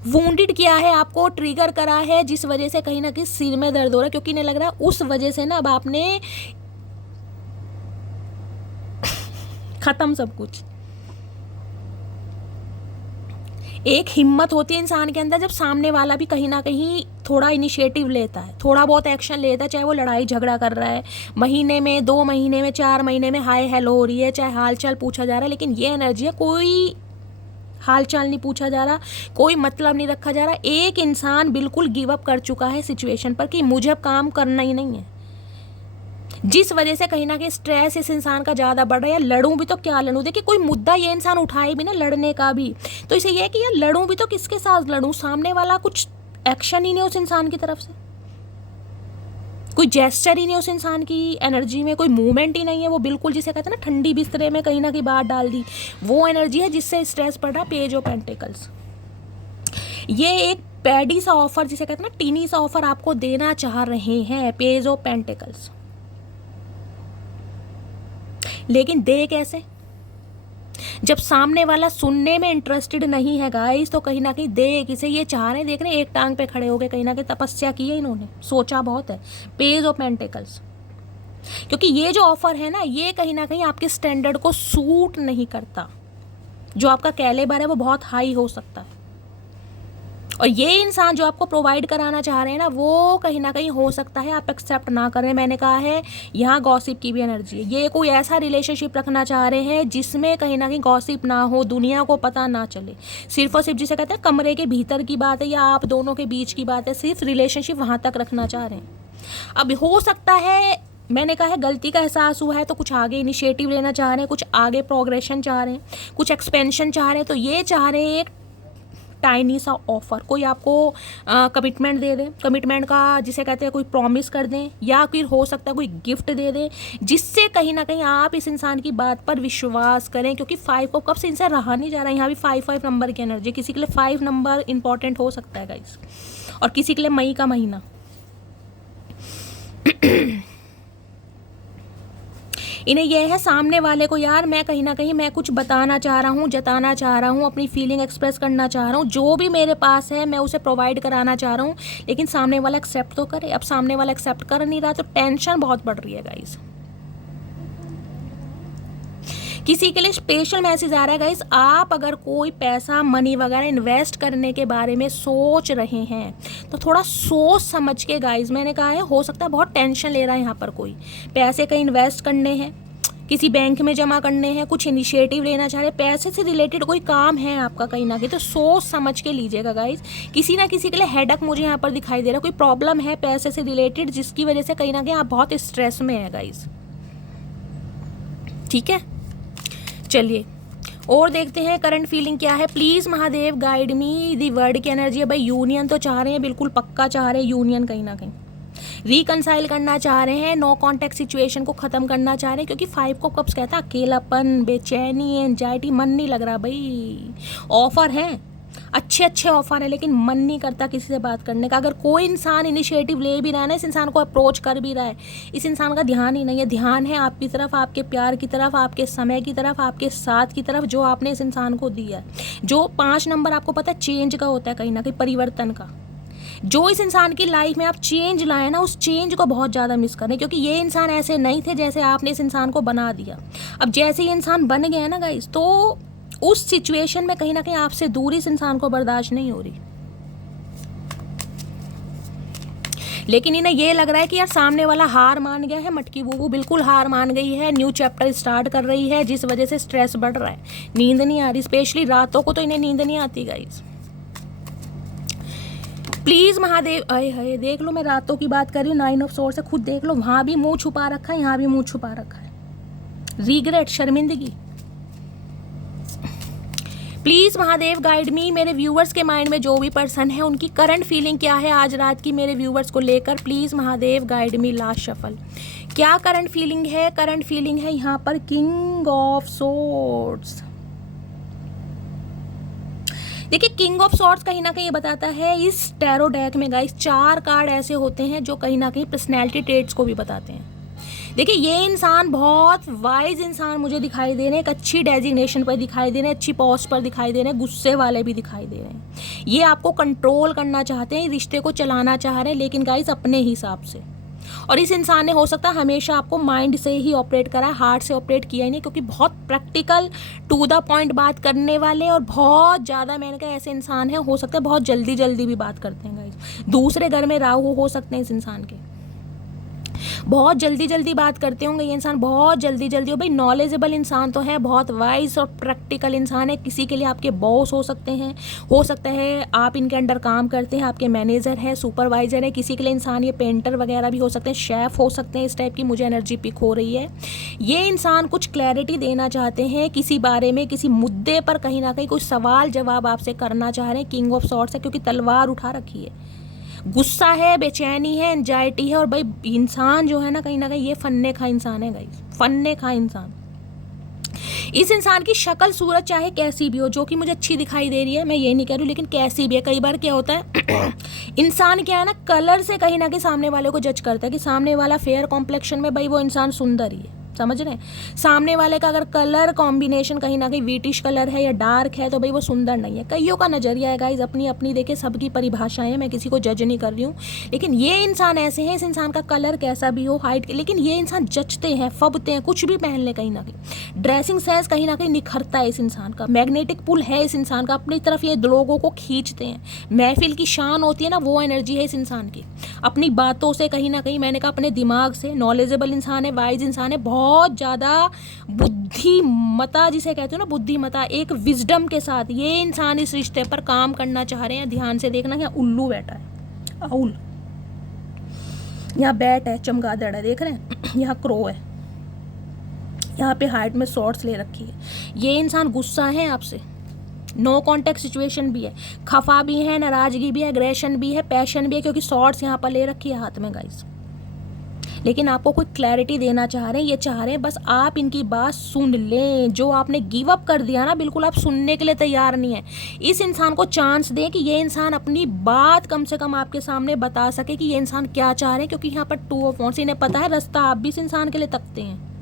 वुंडेड किया है, आपको ट्रिगर करा है, जिस वजह से कहीं ना कहीं सिर में दर्द हो रहा है, क्योंकि इन्हें लग रहा है उस वजह से ना अब आपने खत्म सब कुछ। एक हिम्मत होती है इंसान के अंदर जब सामने वाला भी कहीं ना कहीं थोड़ा इनिशिएटिव लेता है, थोड़ा बहुत एक्शन लेता है, चाहे वो लड़ाई झगड़ा कर रहा है, महीने में 2 महीने में 4 महीने में हाय हेलो हो रही है, चाहे हाल चाल पूछा जा रहा है, लेकिन ये एनर्जी है कोई हाल चाल नहीं पूछा जा रहा, कोई मतलब नहीं रखा जा रहा। एक इंसान बिल्कुल गिव अप कर चुका है सिचुएशन पर कि मुझे अब काम करना ही नहीं है, जिस वजह से कहीं ना कहीं स्ट्रेस इस इंसान का ज़्यादा बढ़ रहा है। लड़ूं भी तो क्या लड़ूं, देखिए कोई मुद्दा ये इंसान उठाए भी ना लड़ने का भी, तो इसे ये कि यार लड़ूं भी तो किसके साथ लड़ूं, सामने वाला कुछ एक्शन ही नहीं उस इंसान की तरफ से, कोई जेस्चर ही नहीं उस इंसान की एनर्जी में, कोई मूवमेंट ही नहीं है। वो बिल्कुल जिसे कहते हैं ना ठंडी बिस्तरे में कहीं ना कहीं बात डाल दी, वो एनर्जी है जिससे स्ट्रेस बढ़ रहा। पेज ऑफ पेंटिकल्स, ये एक पैडी सा ऑफर जिसे कहते हैं ना टीनी सा ऑफर आपको देना चाह रहे हैं, पेज ऑफ पेंटिकल्स, लेकिन दे कैसे जब सामने वाला सुनने में इंटरेस्टेड नहीं है गाइस, तो कहीं ना कहीं दे किसे, ये चाह रहे हैं, देख रहे हैं एक टांग पे खड़े हो गए, कहीं ना कहीं तपस्या की है इन्होंने, सोचा बहुत है। पेज ऑफ पेंटिकल्स, क्योंकि ये जो ऑफर है ना ये कहीं ना कहीं आपके स्टैंडर्ड को सूट नहीं करता, जो आपका कैलिबर है वो बहुत हाई हो सकता है, और ये इंसान जो आपको प्रोवाइड कराना चाह रहे हैं ना, वो कहीं ना कहीं हो सकता है आप एक्सेप्ट ना करें। मैंने कहा है यहाँ गॉसिप की भी एनर्जी है। ये कोई ऐसा रिलेशनशिप रखना चाह रहे हैं जिसमें कहीं ना कहीं गॉसिप ना हो, दुनिया को पता ना चले, सिर्फ और सिर्फ जिसे कहते हैं कमरे के भीतर की बात है या आप दोनों के बीच की बात है, सिर्फ रिलेशनशिप वहाँ तक रखना चाह रहे हैं। अब हो सकता है, मैंने कहा है गलती का एहसास हुआ है तो कुछ आगे इनिशिएटिव लेना चाह रहे हैं, कुछ आगे प्रोग्रेशन चाह रहे हैं, कुछ एक्सपेंशन चाह रहे हैं। तो ये चाह रहे हैं एक टाइनी सा ऑफर, कोई आपको कमिटमेंट दे दे, कमिटमेंट का जिसे कहते हैं कोई प्रॉमिस कर दें, या फिर हो सकता है कोई गिफ्ट दे दे जिससे कहीं ना कहीं आप इस इंसान की बात पर विश्वास करें। क्योंकि 5 को कब से इनसे रहा नहीं जा रहा है। यहाँ भी 5 नंबर की एनर्जी, किसी के लिए 5 नंबर इंपॉर्टेंट हो सकता है गाइस, और किसी के लिए मई का महीना। इन्हें यह है सामने वाले को, यार मैं कहीं ना कहीं मैं कुछ बताना चाह रहा हूँ, जताना चाह रहा हूँ, अपनी फीलिंग एक्सप्रेस करना चाह रहा हूँ, जो भी मेरे पास है मैं उसे प्रोवाइड कराना चाह रहा हूँ, लेकिन सामने वाला एक्सेप्ट तो करे। अब सामने वाला एक्सेप्ट कर नहीं रहा तो टेंशन बहुत बढ़ रही है गाइस। किसी के लिए स्पेशल मैसेज आ रहा है गाइस, आप अगर कोई पैसा मनी वगैरह इन्वेस्ट करने के बारे में सोच रहे हैं तो थोड़ा सोच समझ के गाइस, मैंने कहा है हो सकता है बहुत टेंशन ले रहा है यहाँ पर, कोई पैसे कहीं इन्वेस्ट करने हैं, किसी बैंक में जमा करने हैं, कुछ इनिशिएटिव लेना चाह रहे हैं, पैसे से रिलेटेड कोई काम है आपका कहीं ना कहीं, तो सोच समझ के लीजिएगा गाइस। किसी ना किसी के लिए हेडक मुझे यहाँ पर दिखाई दे रहा है, कोई प्रॉब्लम है पैसे से रिलेटेड जिसकी वजह से कहीं ना कहीं आप बहुत स्ट्रेस में है गाइस। ठीक है, चलिए और देखते हैं करंट फीलिंग क्या है। Please Mahadev guide me, the word की एनर्जी है भाई। यूनियन तो चाह रहे हैं, बिल्कुल पक्का चाह रहे हैं यूनियन, कहीं ना कहीं रिकनसाइल करना चाह रहे हैं, नो कॉन्टैक्ट सिचुएशन को ख़त्म करना चाह रहे हैं। क्योंकि 5 को कब्स कहता है अकेलापन, बेचैनी, एंजाइटी, मन नहीं लग रहा भाई। ऑफर है, अच्छे अच्छे ऑफर है, लेकिन मन नहीं करता किसी से बात करने का। अगर कोई इंसान इनिशिएटिव ले भी रहा है ना, इस इंसान को अप्रोच कर भी रहा है, इस इंसान का ध्यान ही नहीं है। ध्यान है आपकी तरफ, आपके प्यार की तरफ, आपके समय की तरफ, आपके साथ की तरफ जो आपने इस इंसान को दिया है। जो 5 नंबर आपको पता है चेंज का होता है, कहीं ना कहीं परिवर्तन का। जो इस इंसान की लाइफ में आप चेंज लाए ना, उस चेंज को बहुत ज़्यादा मिस करें। क्योंकि ये इंसान ऐसे नहीं थे जैसे आपने इस इंसान को बना दिया। अब जैसे ये इंसान बन गया ना गाइस, तो उस सिचुएशन में कहीं ना कहीं आपसे दूरी इस इंसान को बर्दाश्त नहीं हो रही। लेकिन इन्हें ये लग रहा है कि यार सामने वाला हार मान गया है, मटकी बूबू बिल्कुल हार मान गई है, न्यू चैप्टर स्टार्ट कर रही है, जिस वजह से स्ट्रेस बढ़ रहा है, नींद नहीं आ रही। स्पेशली रातों को तो इन्हें नींद नहीं आती गाइस। प्लीज़ महादेव, आए हाय देख लो, मैं रातों की बात कर रही हूँ, 9 ऑफ सोर्स है, खुद देख लो, वहाँ भी मुंह छुपा रखा है, यहाँ भी मुंह छुपा रखा है, रिग्रेट, शर्मिंदगी। प्लीज़ महादेव गाइड मी, मेरे व्यूवर्स के माइंड में जो भी पर्सन है उनकी करंट फीलिंग क्या है आज रात की मेरे व्यूवर्स को लेकर। Please Mahadev guide me. Last shuffle, क्या करंट फीलिंग है? करंट फीलिंग है यहाँ पर किंग ऑफ सोर्ड्स। देखिए किंग ऑफ सॉर्ड्स कहीं ना कहीं ये बताता है इस टैरो डेक में गाइस 4 कार्ड ऐसे होते हैं जो कहीं ना कहीं पर्सनैलिटी ट्रेट्स को भी बताते हैं। देखिए ये इंसान बहुत वाइज इंसान मुझे दिखाई दे रहे हैं, एक अच्छी डेजिग्नेशन पर दिखाई दे रहे हैं, अच्छी पोस्ट पर दिखाई दे रहे हैं, गुस्से वाले भी दिखाई दे रहे हैं। ये आपको कंट्रोल करना चाहते हैं, रिश्ते को चलाना चाह रहे हैं, लेकिन गाइस अपने हिसाब से। और इस इंसान ने हो सकता है हमेशा आपको माइंड से ही ऑपरेट करा, हार्ट से ऑपरेट किया ही नहीं, क्योंकि बहुत प्रैक्टिकल टू द पॉइंट बात करने वाले और बहुत ज़्यादा, मैंने कहा ऐसे इंसान हैं, हो सकता है बहुत जल्दी जल्दी भी बात करते हैं गाइस। दूसरे घर में राहु हो सकते हैं इस इंसान के, बहुत जल्दी जल्दी बात करते होंगे ये इंसान, बहुत जल्दी जल्दी। हो भाई नॉलेजेबल इंसान तो है, बहुत वाइज और प्रैक्टिकल इंसान है। किसी के लिए आपके बॉस हो सकते हैं, हो सकता है आप इनके अंडर काम करते हैं, आपके मैनेजर हैं, सुपरवाइजर है। किसी के लिए इंसान ये पेंटर वगैरह भी हो सकते हैं, शेफ़ हो सकते हैं। इस टाइप की मुझे एनर्जी पिक हो रही है। ये इंसान कुछ क्लैरिटी देना चाहते हैं किसी बारे में, किसी मुद्दे पर कहीं ना कहीं कोई सवाल जवाब आपसे करना चाह रहे हैं। किंग ऑफ सॉर्ड्स है क्योंकि तलवार उठा रखी है, गुस्सा है, बेचैनी है, एंजाइटी है। और भाई इंसान जो है ना कहीं ये फन्ने खा इंसान है गाइस, फन्ने खा इंसान। इस इंसान की शक्ल सूरत चाहे कैसी भी हो, जो कि मुझे अच्छी दिखाई दे रही है, मैं ये नहीं कह रही हूँ, लेकिन कैसी भी है। कई बार क्या होता है इंसान क्या है ना, कलर से कहीं ना कहीं सामने वाले को जज करता है कि सामने वाला फेयर कॉम्प्लेक्शन में, भाई वो इंसान सुंदर ही है। समझ रहे हैं। सामने वाले का अगर कलर कॉम्बिनेशन कहीं ना कहीं वीटिश कलर है या डार्क है तो भाई वो सुंदर नहीं है। कईयों का नज़रिया है गाइज, अपनी अपनी देखिए सबकी परिभाषाएं हैं, मैं किसी को जज नहीं कर रही हूँ। लेकिन ये इंसान ऐसे हैं, इस इंसान का कलर कैसा भी हो, हाइट, लेकिन ये इंसान जचते हैं, फबते हैं, कुछ भी पहन ले कहीं ना कहीं। ड्रेसिंग सेंस कहीं ना कहीं निखरता है इस इंसान का, मैग्नेटिक पुल है इस इंसान का, अपनी तरफ ये लोगों को खींचते हैं। महफिल की शान होती है ना, वो एनर्जी है इस इंसान की। अपनी बातों से कहीं ना कहीं, मैंने कहा अपने दिमाग से, नॉलेजेबल इंसान है, वाइज इंसान है, बहुत ज़्यादा बुद्धिमता जिसे कहते हो ना, बुद्धिमता, एक विजडम के साथ ये इंसान इस रिश्ते पर काम करना चाह रहे हैं। ध्यान से देखना, यहाँ उल्लू बैठा है, आउल, यहाँ बैट है, चमगादड़ है, देख रहे हैं, यहाँ क्रो है, यहाँ पे हाइट में शॉर्ट्स ले रखी है। ये इंसान गुस्सा है आपसे, नो कॉन्टेक्ट सिचुएशन भी है, खफा भी है, नाराजगी भी है, एग्रेशन भी है, पैशन भी है, क्योंकि शॉर्ट्स यहाँ पर ले रखी है हाथ में गाइस। लेकिन आपको कोई क्लैरिटी देना चाह रहे हैं, ये चाह रहे हैं बस आप इनकी बात सुन लें। जो आपने गिव अप कर दिया ना, बिल्कुल आप सुनने के लिए तैयार नहीं है। इस इंसान को चांस दें कि ये इंसान अपनी बात कम से कम आपके सामने बता सके कि ये इंसान क्या चाह रहे हैं, क्योंकि यहाँ पर 2 ऑफ वांड्स, इन्हें पता है रास्ता आप भी इस इंसान के लिए तकते हैं।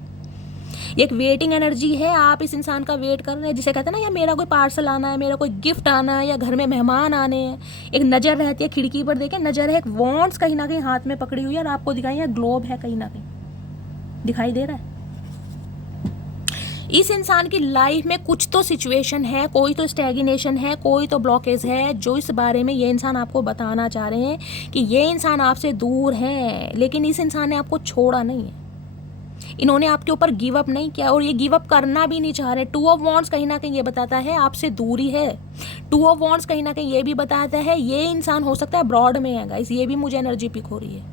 एक वेटिंग एनर्जी है, आप इस इंसान का वेट कर रहे हैं, जिसे कहते हैं ना, या मेरा कोई पार्सल आना है, मेरा कोई गिफ्ट आना है, या घर में मेहमान आने हैं। एक नज़र रहती है खिड़की पर, देखें नज़र है, एक वॉन्ड्स कहीं ना कहीं हाथ में पकड़ी हुई है, और आपको दिखाई है ग्लोब है कहीं ना कहीं, दिखाई दे रहा है। इस इंसान की लाइफ में कुछ तो सिचुएशन है, कोई तो स्टैग्नेशन है, कोई तो ब्लॉकेज है, जो इस बारे में ये इंसान आपको बताना चाह रहे हैं कि ये इंसान आपसे दूर है, लेकिन इस इंसान ने आपको छोड़ा नहीं है। इन्होंने आपके ऊपर गिव अप नहीं किया, और ये गिव अप करना भी नहीं चाह रहे। 2 ऑफ वांड्स कहीं ना कहीं ये बताता है आपसे दूरी है। 2 ऑफ वांड्स कहीं ना कहीं ये भी बताता है ये इंसान हो सकता है अब्रॉड में है गाइस, ये भी मुझे एनर्जी पिक हो रही है।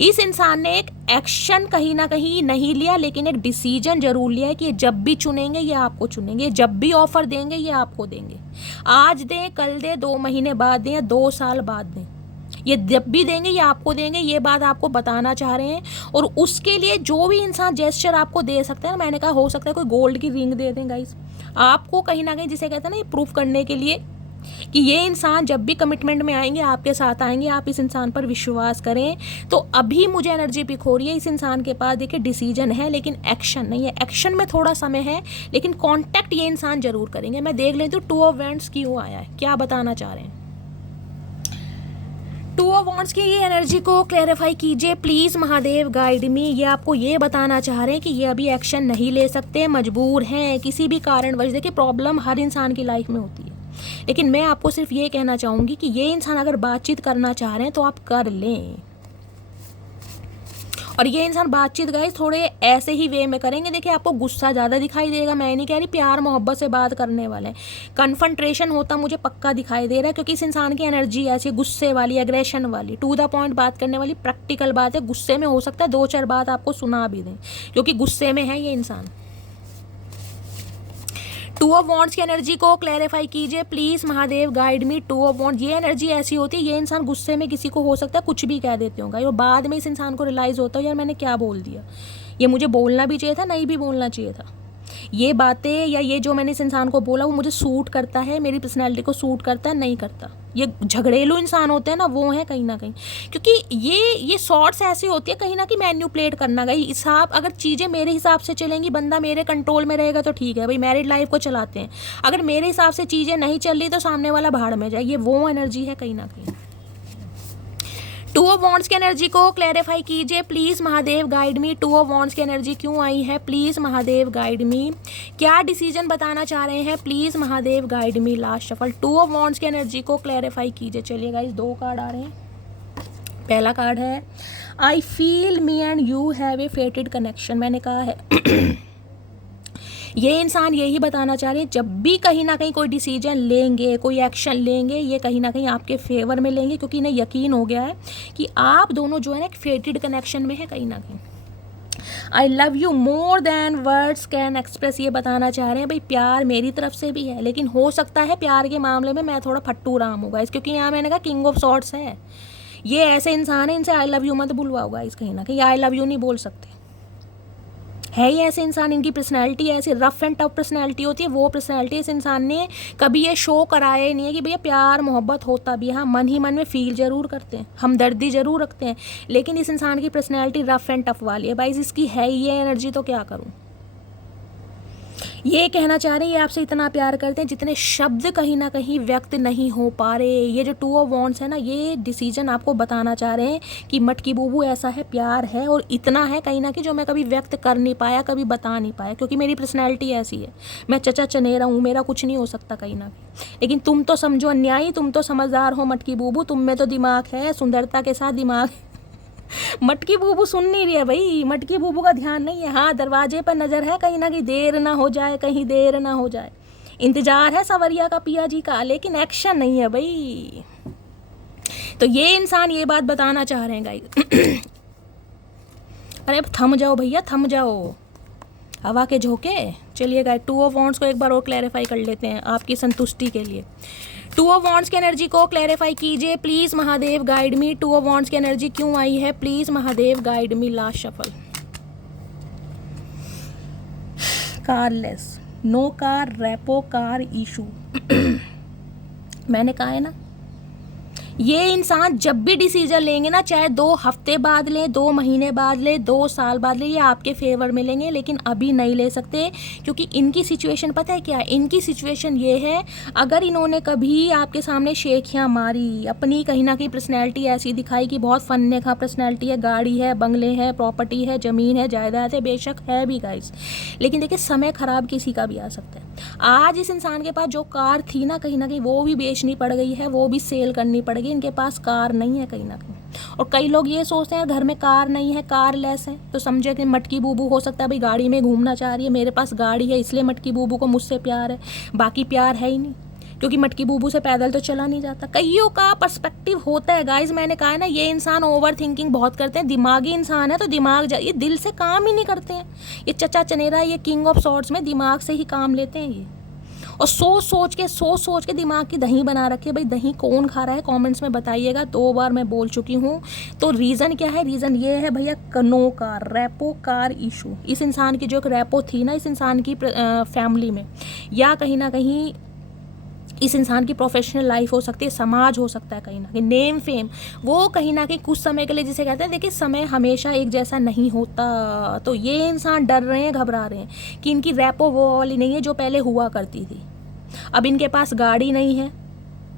इस इंसान ने एक एक्शन कहीं ना कहीं नहीं लिया, लेकिन एक डिसीजन जरूर लिया है कि ये जब भी चुनेंगे ये आपको चुनेंगे, जब भी ऑफर देंगे ये आपको देंगे। आज दें, कल दें, 2 महीने बाद दें, या 2 साल बाद दें, ये जब भी देंगे ये आपको देंगे, ये बात आपको बताना चाह रहे हैं। और उसके लिए जो भी इंसान जेस्चर आपको दे सकता है, मैंने कहा हो सकता है कोई गोल्ड की रिंग दे दें गाइस आपको, कहीं ना कहीं जिसे कहते हैं ना, ये प्रूफ करने के लिए कि ये इंसान जब भी कमिटमेंट में आएंगे आपके साथ आएंगे, आप इस इंसान पर विश्वास करें। तो अभी मुझे एनर्जी पिक हो रही है, इस इंसान के पास देखिए डिसीजन है, लेकिन एक्शन नहीं है। एक्शन में थोड़ा समय है, लेकिन कॉन्टैक्ट ये इंसान जरूर करेंगे। मैं देख लेती हूँ 2 ऑफ वांड्स क्यों आया है, क्या बताना चाह रहे हैं। 2 ऑफ वांड्स की ये एनर्जी को क्लैरिफाई कीजिए प्लीज़, महादेव गाइड मी। ये आपको ये बताना चाह रहे हैं कि ये अभी एक्शन नहीं ले सकते, मजबूर हैं किसी भी कारणवश। देखिए प्रॉब्लम हर इंसान की लाइफ में होती है, लेकिन मैं आपको सिर्फ ये कहना चाहूँगी कि ये इंसान अगर बातचीत करना चाह रहे हैं तो आप कर लें। और ये इंसान बातचीत गाइस थोड़े ऐसे ही वे में करेंगे। देखिए आपको गुस्सा ज़्यादा दिखाई देगा, मैं नहीं कह रही, प्यार मोहब्बत से बात करने वाले हैं। कन्फ्रंट्रेशन होता मुझे पक्का दिखाई दे रहा है, क्योंकि इस इंसान की एनर्जी ऐसी गुस्से वाली, एग्रेशन वाली, टू द पॉइंट बात करने वाली, प्रैक्टिकल बात है। गुस्से में हो सकता है 2-4 बात आपको सुना भी दें, क्योंकि गुस्से में है ये इंसान। 2 ऑफ वांड्स की एनर्जी को क्लैरिफाई कीजिए please, Mahadev guide me. 2 of wands, ये एनर्जी ऐसी होती है, ये इंसान गुस्से में किसी को हो सकता है कुछ भी कह देते होंगे, और बाद में इस इंसान को रियलाइज़ होता है यार मैंने क्या बोल दिया, ये मुझे बोलना भी चाहिए था, नहीं भी बोलना चाहिए था। ये बातें या ये जो मैंने इस इंसान को बोला वो मुझे सूट करता है, मेरी पर्सनैलिटी को सूट करता है, नहीं करता। ये झगड़ेलू इंसान होते हैं ना, वो हैं कहीं ना कहीं, क्योंकि ये शॉर्ट्स ऐसी होती है कहीं ना कहीं मैन्युपुलेट करना गई हिसाब। अगर चीज़ें मेरे हिसाब से चलेंगी, बंदा मेरे कंट्रोल में रहेगा तो ठीक है भाई, मैरिड लाइफ को चलाते हैं। अगर मेरे हिसाब से चीज़ें नहीं चल रही तो सामने वाला भाड़ में जाए, ये वो एनर्जी है कहीं ना कहीं। 2 ऑफ वांड्स की एनर्जी को क्लैरिफाई कीजिए please, Mahadev guide me. 2 of wands की एनर्जी क्यों आई है प्लीज़, महादेव गाइड मी। क्या डिसीजन बताना चाह रहे हैं please, Mahadev guide me. Last shuffle 2 of wands की एनर्जी को क्लैरिफाई कीजिए। चलिए गाइस 2 कार्ड आ रहे हैं। पहला कार्ड है I feel me and you have a फेटेड connection. मैंने कहा है ये इंसान यही बताना चाह रहे हैं, जब भी कहीं ना कहीं कोई डिसीजन लेंगे, कोई एक्शन लेंगे, ये कहीं ना कहीं आपके फेवर में लेंगे, क्योंकि इन्हें यकीन हो गया है कि आप दोनों जो है ना एक फेटेड कनेक्शन में है कहीं ना कहीं। I love you more than words can express, ये बताना चाह रहे हैं भाई प्यार मेरी तरफ से भी है, लेकिन हो सकता है प्यार के मामले में मैं थोड़ा फट्टू राम होगा इस, क्योंकि यहाँ मैंने कहा किंग ऑफ सॉर्ट्स है। ये ऐसे इंसान है, इनसे आई लव यू मत बुलवाओ गाइस, कहीं ना कहीं आई लव यू नहीं बोल सकते। है ही ऐसे इंसान, इनकी पर्सनैलिटी ऐसी रफ एंड टफ पर्सनैलिटी होती है, वो पर्सनैलिटी इस इंसान ने कभी ये शो कराया ही नहीं है कि भैया प्यार मोहब्बत होता भी है। हाँ, मन ही मन में फील ज़रूर करते हैं, हमदर्दी ज़रूर रखते हैं, लेकिन इस इंसान की पर्सनैलिटी रफ एंड टफ वाली है। भाई इसकी है ये एनर्जी तो क्या करूँ। ये कहना चाह रहे हैं ये आपसे इतना प्यार करते हैं जितने शब्द कहीं ना कहीं व्यक्त नहीं हो पा रहे। ये जो 2 ऑफ वॉन्ड्स है ना, ये डिसीजन आपको बताना चाह रहे हैं कि मटकी बूबू ऐसा है, प्यार है और इतना है कहीं ना कहीं जो मैं कभी व्यक्त कर नहीं पाया, कभी बता नहीं पाया, क्योंकि मेरी पर्सनैलिटी ऐसी है। मैं चचा चनेरा हूँ, मेरा कुछ नहीं हो सकता कहीं ना कहीं। लेकिन तुम तो समझो अन्यायी, तुम तो समझदार हो मटकी बूबू, तुम में तो दिमाग है, सुंदरता के साथ दिमाग। मटकी बूबू सुन नहीं रही है भाई, मटकी बूबू का ध्यान नहीं है। हाँ, दरवाजे पर नज़र है, कहीं ना कहीं देर ना हो जाए, कहीं देर ना हो जाए। इंतजार है सवरिया का पिया जी का, लेकिन एक्शन नहीं है भाई। तो ये इंसान ये बात बताना चाह रहे हैं गाइस। अरे अब थम जाओ भैया, थम जाओ, हवा के झोंके। चलिए गाइस, 2 ऑफ वॉन्ड्स को एक बार और क्लैरिफाई कर लेते हैं आपकी संतुष्टि के लिए। 2 ऑफ वॉन्ड्स की एनर्जी को क्लैरिफाई कीजिए please Mahadev, guide me. 2 of wands की एनर्जी क्यों आई है please Mahadev, guide me. Last shuffle, carless, no car, repo car issue. मैंने कहा है ना, ये इंसान जब भी डिसीजन लेंगे ना, चाहे 2 हफ्ते बाद लें, 2 महीने बाद लें, 2 साल बाद लें, ये आपके फेवर में लेंगे, लेकिन अभी नहीं ले सकते। क्योंकि इनकी सिचुएशन पता है क्या है, इनकी सिचुएशन ये है, अगर इन्होंने कभी आपके सामने शेखियाँ मारी, अपनी कहीं ना कहीं पर्सनैलिटी ऐसी दिखाई कि बहुत फन्ने का पर्सनैलिटी है, गाड़ी है, बंगले है, प्रॉपर्टी है, ज़मीन है, जायदाद है, बेशक है भी गाइस, लेकिन देखिए समय ख़राब किसी का भी आ सकता है। आज इस इंसान के पास जो कार थी ना, कहीं ना कहीं वो भी बेचनी पड़ गई है, वो भी सेल करनी पड़ गई। इनके पास कार नहीं है कहीं ना कहीं। और कई लोग ये सोचते हैं घर में कार नहीं है, कार लेस है, तो समझे कि मटकी बूबू हो सकता है भाई गाड़ी में घूमना चाह रही है, मेरे पास गाड़ी है इसलिए मटकी बूबू को मुझसे प्यार है, बाकी प्यार है ही नहीं, क्योंकि मटकी बूबू से पैदल तो चला नहीं जाता। कईयों का पर्सपेक्टिव होता है गाइज। मैंने कहा है ना, ये इंसान ओवर थिंकिंग बहुत करते हैं, दिमागी इंसान है, तो दिमाग ये दिल से काम ही नहीं करते हैं। ये चचा चनेरा, ये किंग ऑफ सॉर्ड्स में दिमाग से ही काम लेते हैं ये, और सोच सोच के दिमाग की दही बना रखी है। भाई दही कौन खा रहा है कमेंट्स में बताइएगा, 2 बार मैं बोल चुकी हूँ। तो रीज़न क्या है, रीज़न ये है भैया, no car, repo car issue. इस इंसान की जो एक रेपो थी ना, इस इंसान की फैमिली में, या कहीं ना कहीं इस इंसान की प्रोफेशनल लाइफ हो सकती है, समाज हो सकता है, कहीं ना कहीं नेम फेम, वो कहीं ना कहीं कुछ समय के लिए, जिसे कहते हैं देखिए समय हमेशा एक जैसा नहीं होता। तो ये इंसान डर रहे हैं, घबरा रहे हैं कि इनकी रेपो वो वाली नहीं है जो पहले हुआ करती थी। अब इनके पास गाड़ी नहीं है,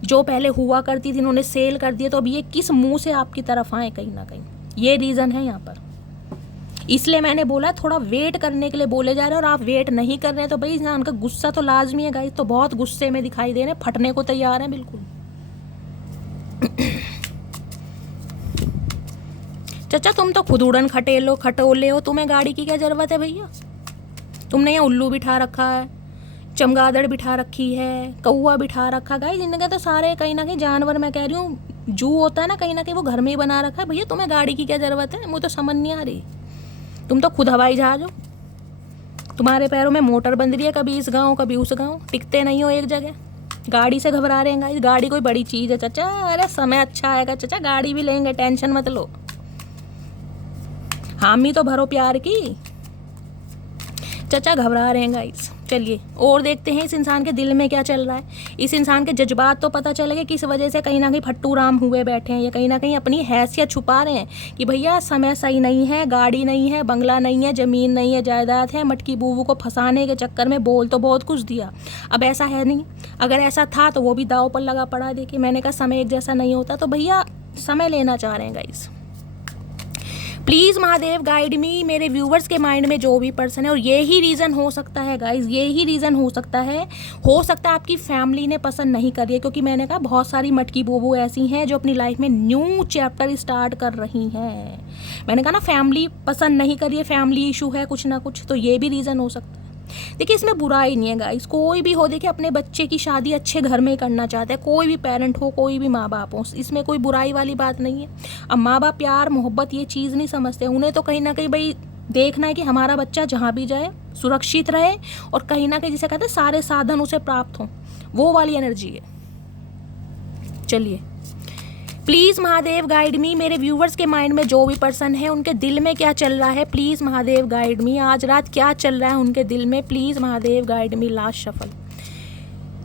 जो पहले हुआ करती थी इन्होंने सेल कर दिया, तो अब ये किस मुंह से आपकी तरफ आए, कहीं ना कहीं ये रीज़न है यहाँ पर। इसलिए मैंने बोला थोड़ा वेट करने के लिए बोले जा रहे हैं, और आप वेट नहीं कर रहे हैं तो भाई इंसान का गुस्सा तो लाजमी है गाइस। तो बहुत गुस्से में दिखाई दे रहे हैं, फटने को तैयार हैं बिल्कुल। चाचा तुम तो खुद उड़न खटोले हो, तुम्हें गाड़ी की क्या ज़रूरत है भैया। तुमने यहाँ उल्लू बिठा रखा है, चमगादड़ बिठा रखी है, कौआ बिठा रखा। गाइस इनका तो सारे कहीं ना कहीं जानवर, मैं कह रही हूँ जू होता है ना, कहीं ना कहीं वो घर में ही बना रखा है। भैया तुम्हें गाड़ी की क्या ज़रूरत है, मुझे तो समझ नहीं आ रही। तुम तो खुद हवाई जहाज हो, तुम्हारे पैरों में मोटर बंध रही है, कभी इस गांव कभी उस गांव, टिकते नहीं हो एक जगह। गाड़ी से घबरा रहे हैं गाइस, गाड़ी कोई बड़ी चीज़ है चाचा। अरे समय अच्छा आएगा चाचा, गाड़ी भी लेंगे, टेंशन मत लो। हामी तो भरो प्यार की। चाचा घबरा रहे हैं गाइस। चलिए और देखते हैं इस इंसान के दिल में क्या चल रहा है। इस इंसान के जज्बात तो पता चलेगा किस वजह से कहीं ना कहीं फट्टू राम हुए बैठे हैं, या कहीं ना कहीं अपनी हैसियत छुपा रहे हैं कि भैया समय सही नहीं है, गाड़ी नहीं है, बंगला नहीं है, ज़मीन नहीं है, जायदाद है। मटकी बूबू को फंसाने के चक्कर में बोल तो बहुत कुछ दिया, अब ऐसा है नहीं। अगर ऐसा था तो वो भी दाव पर लगा पड़ा। देखिए मैंने कहा समय एक जैसा नहीं होता, तो भैया समय लेना चाह रहे हैं गाइस। प्लीज़ महादेव गाइड मी, मेरे व्यूवर्स के माइंड में जो भी पर्सन है, और ये ही रीज़न हो सकता है गाइज, ये ही रीज़न हो सकता है आपकी फैमिली ने पसंद नहीं करी है। क्योंकि मैंने कहा बहुत सारी मटकी बूबू ऐसी हैं जो अपनी लाइफ में न्यू चैप्टर स्टार्ट कर रही हैं। मैंने कहा ना फैमिली पसंद नहीं करी है, फैमिली इशू है कुछ ना कुछ, तो ये भी रीज़न हो सकता है। देखिए इसमें बुराई नहीं है गाइस, कोई भी हो, देखिए अपने बच्चे की शादी अच्छे घर में करना चाहता है, कोई भी पेरेंट हो, कोई भी माँ बाप हो, इसमें कोई बुराई वाली बात नहीं है। अब माँ बाप प्यार मोहब्बत ये चीज़ नहीं समझते, उन्हें तो कहीं ना कहीं भाई देखना है कि हमारा बच्चा जहाँ भी जाए सुरक्षित रहे, और कहीं ना कहीं जिसे कहते हैं सारे साधन उसे प्राप्त हों, वो वाली एनर्जी है। चलिए प्लीज़ महादेव गाइड मी, मेरे व्यूवर्स के माइंड में जो भी पर्सन है उनके दिल में क्या चल रहा है, प्लीज़ महादेव गाइड मी। आज रात क्या चल रहा है उनके दिल में, please Mahadev guide me. Last shuffle,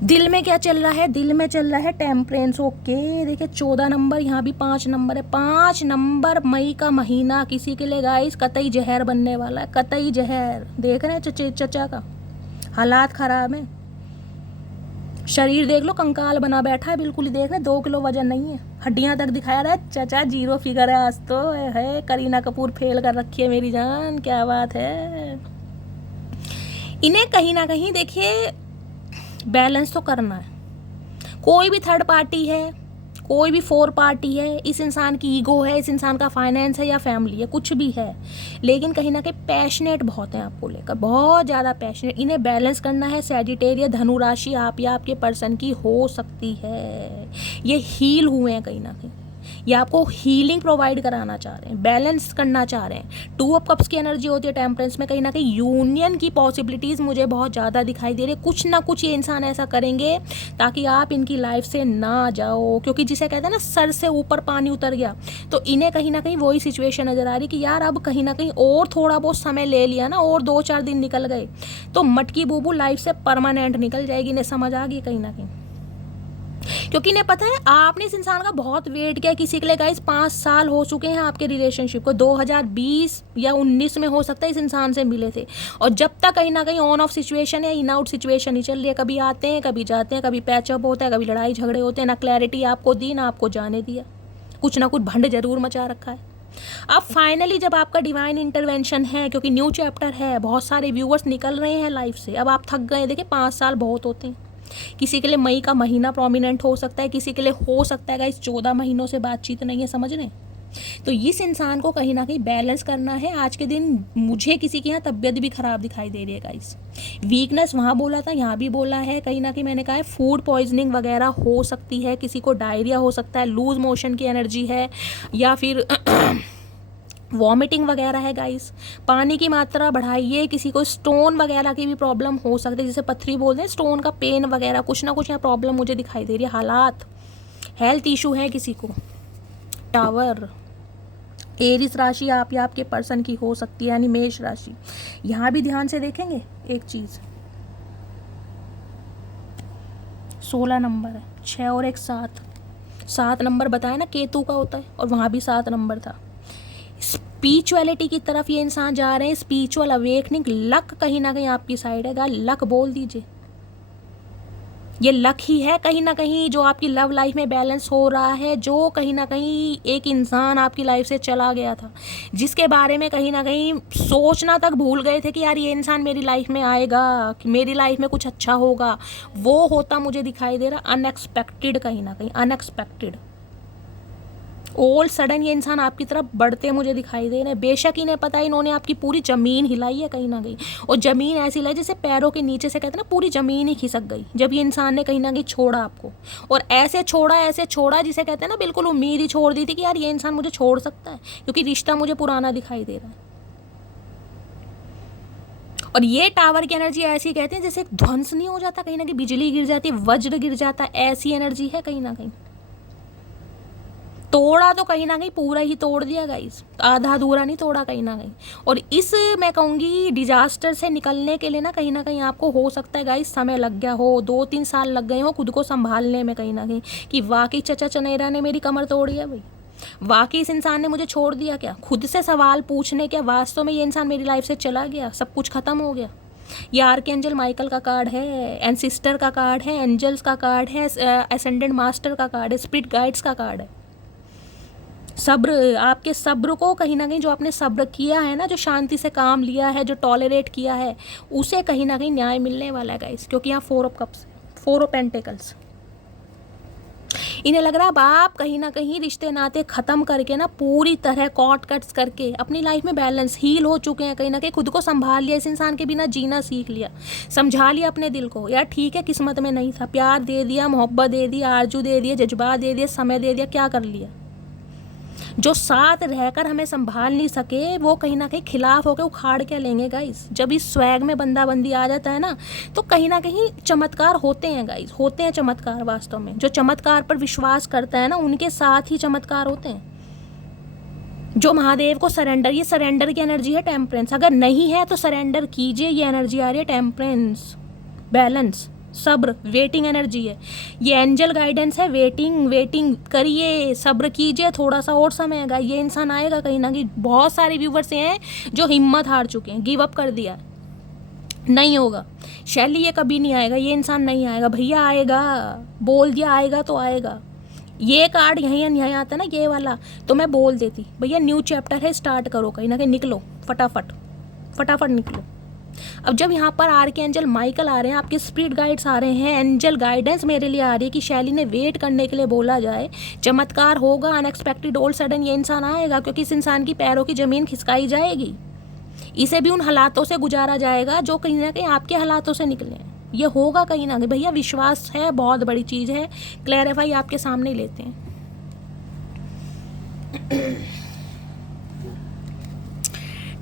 दिल में क्या चल रहा है, दिल में चल रहा है टेम्परेंस। ओके, देखिए 14 नंबर, यहाँ भी 5 नंबर है। 5 नंबर, मई का महीना किसी के लिए गाइस कतई जहर बनने वाला है, कतई जहर। देख रहे हैं चचा का हालात ख़राब है, शरीर देख लो कंकाल बना बैठा है बिल्कुल ही। देख रहे 2 किलो वजन नहीं है, हड्डियां तक दिखाया रहा है। चचा 0 फिगर है आज तो है। करीना कपूर फेल कर रखी है मेरी जान, क्या बात है। इन्हें कहीं ना कहीं देखिए बैलेंस तो करना है। कोई भी थर्ड पार्टी है, कोई भी 4 पार्टी है, इस इंसान की ईगो है, इस इंसान का फाइनेंस है या फैमिली है, कुछ भी है, लेकिन कहीं ना कहीं पैशनेट बहुत है आपको लेकर, बहुत ज़्यादा पैशनेट। इन्हें बैलेंस करना है। सैजिटेरियस धनु राशि आप या आपके पर्सन की हो सकती है। ये हील हुए हैं कहीं ना कहीं, ये आपको हीलिंग प्रोवाइड कराना चाह रहे हैं, बैलेंस करना चाह रहे हैं। 2 ऑफ कप्स की एनर्जी होती है टेम्परेंस में, कहीं ना कहीं यूनियन की पॉसिबिलिटीज़ मुझे बहुत ज़्यादा दिखाई दे रही है। कुछ ना कुछ ये इंसान ऐसा करेंगे ताकि आप इनकी लाइफ से ना जाओ, क्योंकि जिसे कहते हैं ना सर से ऊपर पानी उतर गया, तो इन्हें कहीं ना कहीं वही सिचुएशन नज़र आ रही कि यार अब कहीं ना कहीं और थोड़ा बहुत समय ले लिया ना, और 2-4 दिन निकल गए तो मटकी बूबू लाइफ से परमानेंट निकल जाएगी। इन्हें समझ आ गई कहीं ना कहीं, क्योंकि इन्हें पता है आपने इस इंसान का बहुत वेट किया। किसी के लिए गाइस 5 साल हो चुके हैं आपके रिलेशनशिप को, 2020 या 19 में हो सकता है इस इंसान से मिले थे, और जब तक कहीं ना कहीं ऑन ऑफ सिचुएशन या इन आउट सिचुएशन ही चल रही है। कभी आते हैं, कभी जाते हैं, कभी पैचअप होता है, कभी लड़ाई झगड़े होते हैं, ना क्लैरिटी आपको दी ना आपको जाने दिया, कुछ ना कुछ भंड जरूर मचा रखा है। अब फाइनली जब आपका डिवाइन इंटरवेंशन है, क्योंकि न्यू चैप्टर है, बहुत सारे व्यूवर्स निकल रहे हैं लाइफ से, अब आप थक गए। देखिए 5 साल बहुत होते हैं। किसी के लिए मई का महीना प्रोमिनेंट हो सकता है, किसी के लिए हो सकता है गाइस 14 महीनों से बातचीत नहीं है, समझ रहे हैं। तो इस इंसान को कहीं ना कहीं बैलेंस करना है। आज के दिन मुझे किसी की यहाँ तबीयत भी खराब दिखाई दे रही है गाइस, वीकनेस वहाँ बोला था, यहाँ भी बोला है। कहीं ना कहीं मैंने कहा है फूड पॉइजनिंग वगैरह हो सकती है, किसी को डायरिया हो सकता है, लूज मोशन की एनर्जी है, या फिर वॉमिटिंग वगैरह है गाइस। पानी की मात्रा बढ़ाइए। किसी को स्टोन वगैरह की भी प्रॉब्लम हो सकती है, जिसे पथरी बोलते हैं, स्टोन का पेन वगैरह, कुछ ना कुछ यहाँ प्रॉब्लम मुझे दिखाई दे रही है। हालात हेल्थ इशू है किसी को। टावर, एरिस राशि आप या आपके पर्सन की हो सकती है, यानी मेष राशि। यहाँ भी ध्यान से देखेंगे एक चीज़, 16 नंबर है, 6 और 1 7 नंबर बताया ना केतु का होता है, और वहाँ भी 7 नंबर था। स्पिरिचुअलिटी की तरफ ये इंसान जा रहे हैं, स्पिरिचुअल अवेकनिंग। लक कहीं ना कहीं आपकी साइड है, लक बोल दीजिए, ये लक ही है कहीं ना कहीं जो आपकी लव लाइफ में बैलेंस हो रहा है। जो कहीं ना कहीं एक इंसान आपकी लाइफ से चला गया था, जिसके बारे में कहीं ना कहीं सोचना तक भूल गए थे कि यार ये इंसान मेरी लाइफ में आएगा, कि मेरी लाइफ में कुछ अच्छा होगा, वो होता मुझे दिखाई दे रहा। अनएक्सपेक्टेड, कहीं ना कहीं अनएक्सपेक्टेड, ऑल सडन ये इंसान आपकी तरफ बढ़ते मुझे दिखाई दे रहे हैं। बेशक इन्हें पता है इन्होंने आपकी पूरी ज़मीन हिलाई है कहीं ना कहीं, और ज़मीन ऐसी हिलाई जैसे पैरों के नीचे से कहते हैं ना पूरी ज़मीन ही खिसक गई जब ये इंसान ने कहीं ना कहीं छोड़ा आपको। और ऐसे छोड़ा जिसे कहते हैं ना बिल्कुल उम्मीद ही छोड़ दी थी कि यार ये इंसान मुझे छोड़ सकता है, क्योंकि रिश्ता मुझे पुराना दिखाई दे रहा है। और ये टावर की एनर्जी ऐसी कहते हैं जैसे ध्वंस नहीं हो जाता, कहीं ना कहीं बिजली गिर जाती, वज्र गिर जाता, ऐसी एनर्जी है कहीं ना कहीं। तोड़ा तो कहीं ना कहीं पूरा ही तोड़ दिया गाइस, आधा अधूरा नहीं तोड़ा कहीं ना कहीं। और इस मैं कहूँगी डिजास्टर से निकलने के लिए ना कहीं आपको हो सकता है गाइस समय लग गया हो, 2-3 साल लग गए हो खुद को संभालने में कहीं ना कहीं, कि वाकई चचा चनेरा ने मेरी कमर तोड़ी है भाई, वाकई इस इंसान ने मुझे छोड़ दिया क्या। खुद से सवाल पूछने के वास्तव में ये इंसान मेरी लाइफ से चला गया, सब कुछ खत्म हो गया। ये आर्कएंजल माइकल का कार्ड है, एंसिस्टर का कार्ड है, एंजल्स का कार्ड है, असेंडेंट मास्टर का कार्ड है, स्पिरिट गाइड्स का कार्ड है। सब्र, आपके सब्र को कहीं ना कहीं जो आपने सब्र किया है ना, जो शांति से काम लिया है, जो टॉलरेट किया है, उसे कहीं ना कहीं न्याय मिलने वाला है गाइस। क्योंकि यहाँ 4 ऑफ कप्स, 4 ऑफ पेंटिकल्स, इन्हें लग रहा है अब आप कहीं ना कहीं रिश्ते नाते ख़त्म करके ना पूरी तरह कॉट कट्स करके अपनी लाइफ में बैलेंस हील हो चुके हैं, कहीं ना कहीं खुद को संभाल लिया, इस इंसान के बिना जीना सीख लिया, समझा लिया अपने दिल को। यार ठीक है किस्मत में नहीं था, प्यार दे दिया, मोहब्बत दे दी, आरजू दे दिया, जज्बा दे दिया, समय दे दिया, क्या कर लिया। जो साथ रहकर हमें संभाल नहीं सके वो कहीं ना कहीं खिलाफ होकर उखाड़ के लेंगे गाइस। जब इस स्वैग में बंदा बंदी आ जाता है ना, तो कहीं ना कहीं चमत्कार होते हैं गाइस, होते हैं चमत्कार। वास्तव में जो चमत्कार पर विश्वास करता है ना, उनके साथ ही चमत्कार होते हैं। जो महादेव को सरेंडर, ये सरेंडर की एनर्जी है टेम्परेंस। अगर नहीं है तो सरेंडर कीजिए, ये एनर्जी आ रही है टेम्परेंस, बैलेंस, सब्र, वेटिंग एनर्जी है। ये एंजल गाइडेंस है, वेटिंग करिए, सब्र कीजिए, थोड़ा सा और समय आएगा, ये इंसान आएगा कहीं ना कहीं। बहुत सारे व्यूवर्स हैं जो हिम्मत हार चुके हैं, गिव अप कर दिया, नहीं होगा शैली, ये कभी नहीं आएगा, ये इंसान नहीं आएगा। भैया आएगा, बोल दिया आएगा तो आएगा। ये कार्ड यहीं आता है ना, ये वाला, तो मैं बोल देती भैया न्यू चैप्टर है, स्टार्ट करो, कहीं ना कहीं निकलो, फटाफट निकलो। अब जब यहाँ पर आर्कएंजल माइकल आ रहे हैं, आपके स्पिरिट गाइड्स आ रहे हैं, एंजल गाइडेंस मेरे लिए आ रही है कि शैली ने वेट करने के लिए बोला जाए, चमत्कार होगा, अनएक्सपेक्टेड ऑल सडन ये इंसान आएगा, क्योंकि इस इंसान की पैरों की ज़मीन खिसकाई जाएगी। इसे भी उन हालातों से गुजारा जाएगा जो कहीं ना कहीं आपके हालातों से निकले हैं। ये होगा कहीं ना कहीं। भैया विश्वास है, बहुत बड़ी चीज़ है। क्लैरिफाई आपके सामने लेते हैं।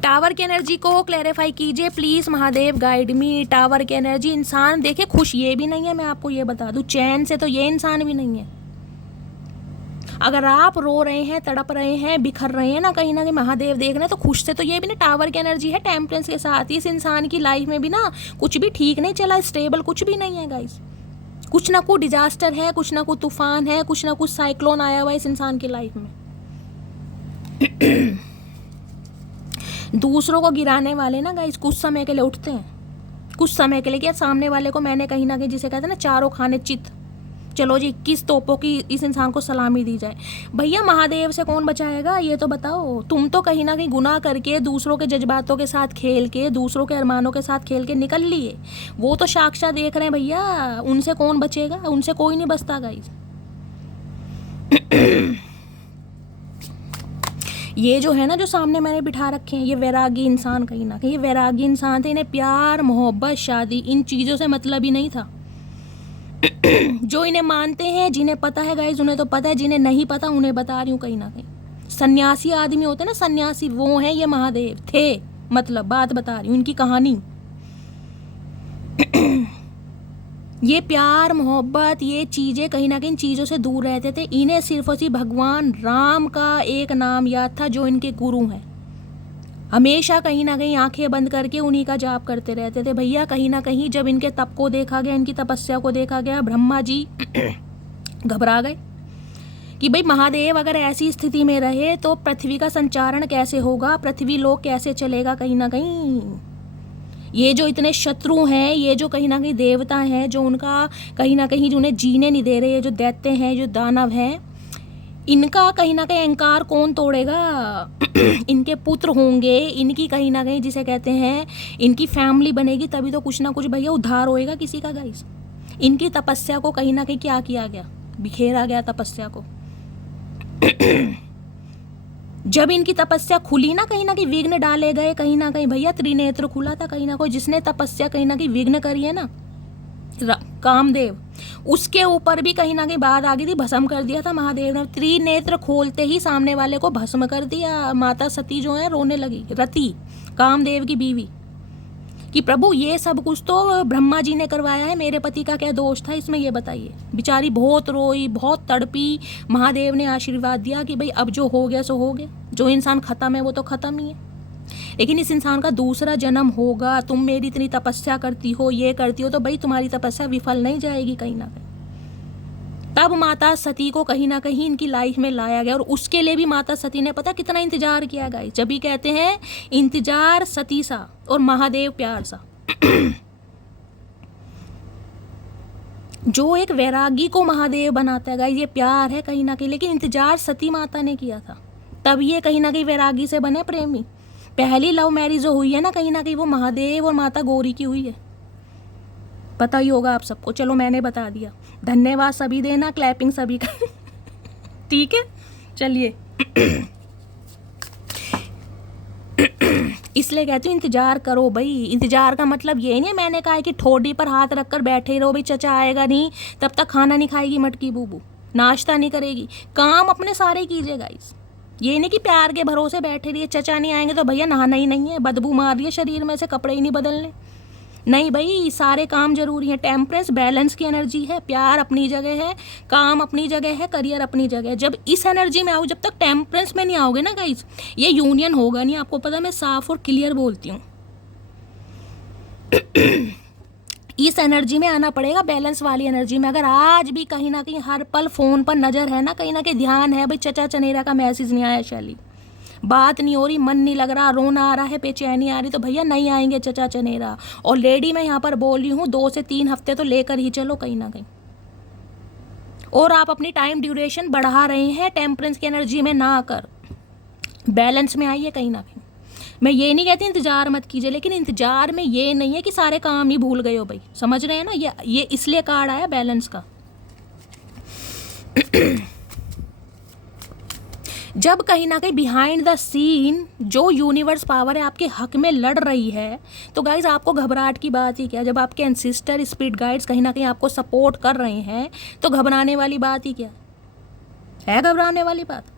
टावर की एनर्जी को क्लैरिफाई कीजिए please, Mahadev guide me. Tower की एनर्जी, इंसान देखिए खुश ये भी नहीं है, मैं आपको ये बता दूं, चैन से तो ये इंसान भी नहीं है। अगर आप रो रहे हैं, तड़प रहे हैं, बिखर रहे हैं ना कहीं महादेव देख रहे हैं, तो खुश से तो ये भी ना। टावर की एनर्जी है टेम्परेंस के साथ। इस इंसान की लाइफ में भी ना कुछ भी ठीक नहीं चला, स्टेबल कुछ भी नहीं है गाइस। कुछ ना कुछ डिजास्टर है, कुछ ना कुछ तूफान है, कुछ ना कुछ साइक्लोन आया हुआ है इस इंसान की लाइफ में। दूसरों को गिराने वाले ना गाइस कुछ समय के लिए उठते हैं, कुछ समय के लिए। क्या सामने वाले को मैंने कहीं ना कहीं, जिसे कहते हैं ना चारों खाने चित, चलो जी 21 तोपों की इस इंसान को सलामी दी जाए। भैया महादेव से कौन बचाएगा ये तो बताओ। तुम तो कहीं ना कहीं गुनाह करके, दूसरों के जज्बातों के साथ खेल के, दूसरों के अरमानों के साथ खेल के निकल लिए। वो तो साक्षात देख रहे हैं भैया, उनसे कौन बचेगा, उनसे कोई नहीं बचता गाइस। ये जो है ना, जो सामने मैंने बिठा रखे हैं, ये वैरागी इंसान कहीं ना कहीं, ये वैरागी इंसान थे। इन्हें प्यार, मोहब्बत, शादी, इन चीज़ों से मतलब ही नहीं था। जो इन्हें मानते हैं, जिन्हें पता है गाइज, उन्हें तो पता है, जिन्हें नहीं पता उन्हें बता रही हूँ कहीं ना कहीं। सन्यासी आदमी होते हैं ना, सन्यासी, वो हैं ये महादेव थे, मतलब बात बता रही हूँ उनकी कहानी। ये प्यार, मोहब्बत, ये चीज़ें कहीं ना कहीं चीज़ों से दूर रहते थे। इन्हें सिर्फ और सिर्फ भगवान राम का एक नाम याद था, जो इनके गुरु हैं। हमेशा कहीं ना कहीं आंखें बंद करके उन्हीं का जाप करते रहते थे भैया। कहीं ना कहीं जब इनके तप को देखा गया, इनकी तपस्या को देखा गया, ब्रह्मा जी घबरा गए कि भाई महादेव अगर ऐसी स्थिति में रहे तो पृथ्वी का संचारण कैसे होगा, पृथ्वी लोक कैसे चलेगा। कहीं ना कहीं ये जो इतने शत्रु हैं, ये जो कहीं ना कहीं देवता हैं, जो उनका कहीं ना कहीं जो उन्हें जीने नहीं दे रहे, जो दैत्य हैं, जो दानव हैं, इनका कहीं ना कहीं अहंकार कौन तोड़ेगा। इनके पुत्र होंगे, इनकी कहीं ना कहीं जिसे कहते हैं इनकी फैमिली बनेगी, तभी तो कुछ ना कुछ भैया उद्धार होएगा किसी का गाइस। इनकी तपस्या को कहीं ना कहीं क्या किया गया, बिखेरा गया तपस्या को। जब इनकी तपस्या खुली ना कहीं विघ्न डाले गए, कहीं ना कहीं भैया त्रिनेत्र खुला था। कहीं ना कोई जिसने तपस्या कहीं ना कहीं विघ्न करी है ना, कामदेव, उसके ऊपर भी कहीं ना कहीं बात आ गई थी, भस्म कर दिया था महादेव ने। त्रिनेत्र खोलते ही सामने वाले को भस्म कर दिया। माता सती जो है रोने लगी, रति, कामदेव की बीवी, कि प्रभु ये सब कुछ तो ब्रह्मा जी ने करवाया है, मेरे पति का क्या दोष था इसमें, ये बताइए। बेचारी बहुत रोई, बहुत तड़पी। महादेव ने आशीर्वाद दिया कि भाई अब जो हो गया सो हो गया, जो इंसान खत्म है वो तो खत्म ही है, लेकिन इस इंसान का दूसरा जन्म होगा। तुम मेरी इतनी तपस्या करती हो, ये करती हो, तो भाई तुम्हारी तपस्या विफल नहीं जाएगी कहीं ना कहीं। तब माता सती को कहीं ना कहीं इनकी लाइफ में लाया गया, और उसके लिए भी माता सती ने पता कितना इंतजार किया गाइस। जब भी कहते हैं इंतजार सती सा और महादेव प्यार सा। जो एक वैरागी को महादेव बनाता है गाइस, ये प्यार है कहीं ना कहीं, लेकिन इंतजार सती माता ने किया था, तब ये कहीं ना कहीं वैरागी से बने प्रेमी। पहली लव मैरिज जो हुई है ना कहीं वो महादेव और माता गौरी की हुई है, पता ही होगा आप सबको। चलो मैंने बता दिया, धन्यवाद सभी देना, क्लैपिंग सभी का। ठीक है, चलिए। इसलिए कहती हूँ इंतजार करो भाई। इंतजार का मतलब ये नहीं है मैंने कहा है कि ठोडी पर हाथ रखकर बैठे रहो भाई, चचा आएगा नहीं तब तक खाना नहीं खाएगी मटकी बूबू, नाश्ता नहीं करेगी। काम अपने सारे कीजिए गाइस, ये नहीं कि प्यार के भरोसे बैठे रहिए, चचा नहीं आएंगे तो भैया नहाना ही नहीं है, बदबू मार रही है शरीर में से, कपड़े ही नहीं बदलने। नहीं भाई, सारे काम जरूरी है। टेम्परेंस बैलेंस की एनर्जी है, प्यार अपनी जगह है, काम अपनी जगह है, करियर अपनी जगह है। जब इस एनर्जी में आओ, जब तक टेम्परेंस में नहीं आओगे ना गाइस, ये यूनियन होगा नहीं। आपको पता है मैं साफ और क्लियर बोलती हूँ। इस एनर्जी में आना पड़ेगा, बैलेंस वाली एनर्जी में। अगर आज भी कहीं ना कहीं हर पल फोन पर नजर है ना कहीं ध्यान है, भाई चचा चनेरा का मैसेज नहीं आया, शैली बात नहीं हो रही, मन नहीं लग रहा, रोना आ रहा है, बेचैनी आ रही, तो भैया नहीं आएंगे चचा चनेरा। और लेडी मैं यहाँ पर बोल रही हूँ 2 से 3 हफ्ते तो लेकर ही चलो कहीं ना कहीं। और आप अपनी टाइम ड्यूरेशन बढ़ा रहे हैं टेम्परेंस की एनर्जी में ना आकर, बैलेंस में आइए कहीं ना कहीं। मैं ये नहीं कहती इंतजार मत कीजिए, लेकिन इंतजार में ये नहीं है कि सारे काम ही भूल गए हो भाई, समझ रहे हैं ना। ये इसलिए कार्ड आया बैलेंस का। जब कहीं ना कहीं बिहाइंड द सीन जो यूनिवर्स पावर है आपके हक में लड़ रही है, तो गाइज आपको घबराहट की बात ही क्या। जब आपके एंसिस्टर स्पिरिट गाइड्स कहीं ना कहीं आपको सपोर्ट कर रहे हैं, तो घबराने वाली बात ही क्या है, घबराने वाली बात।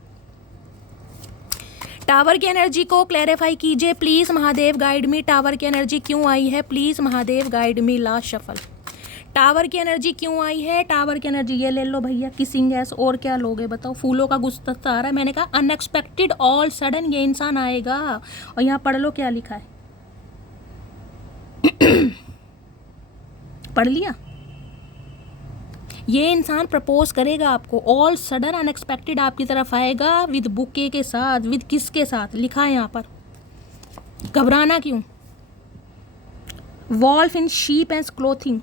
टावर की एनर्जी को क्लैरिफाई कीजिए please Mahadev, guide me. Tower की एनर्जी क्यों आई है please Mahadev, guide me. Last shuffle, tower की एनर्जी क्यों आई है। टावर की एनर्जी ये ले लो भैया, किसिंग गैस। और क्या लोगे बताओ, फूलों का गुस्सा आ रहा है। मैंने कहा अनएक्सपेक्टेड, ऑल सडन ये इंसान आएगा। और यहाँ पढ़ लो क्या लिखा है। पढ़ लिया। ये इंसान प्रपोज करेगा आपको, ऑल सडन अनएक्सपेक्टेड आपकी तरफ आएगा, विद बुके के साथ, विद किसके साथ लिखा है यहाँ पर। घबराना क्यों। Wolf in sheep and clothing,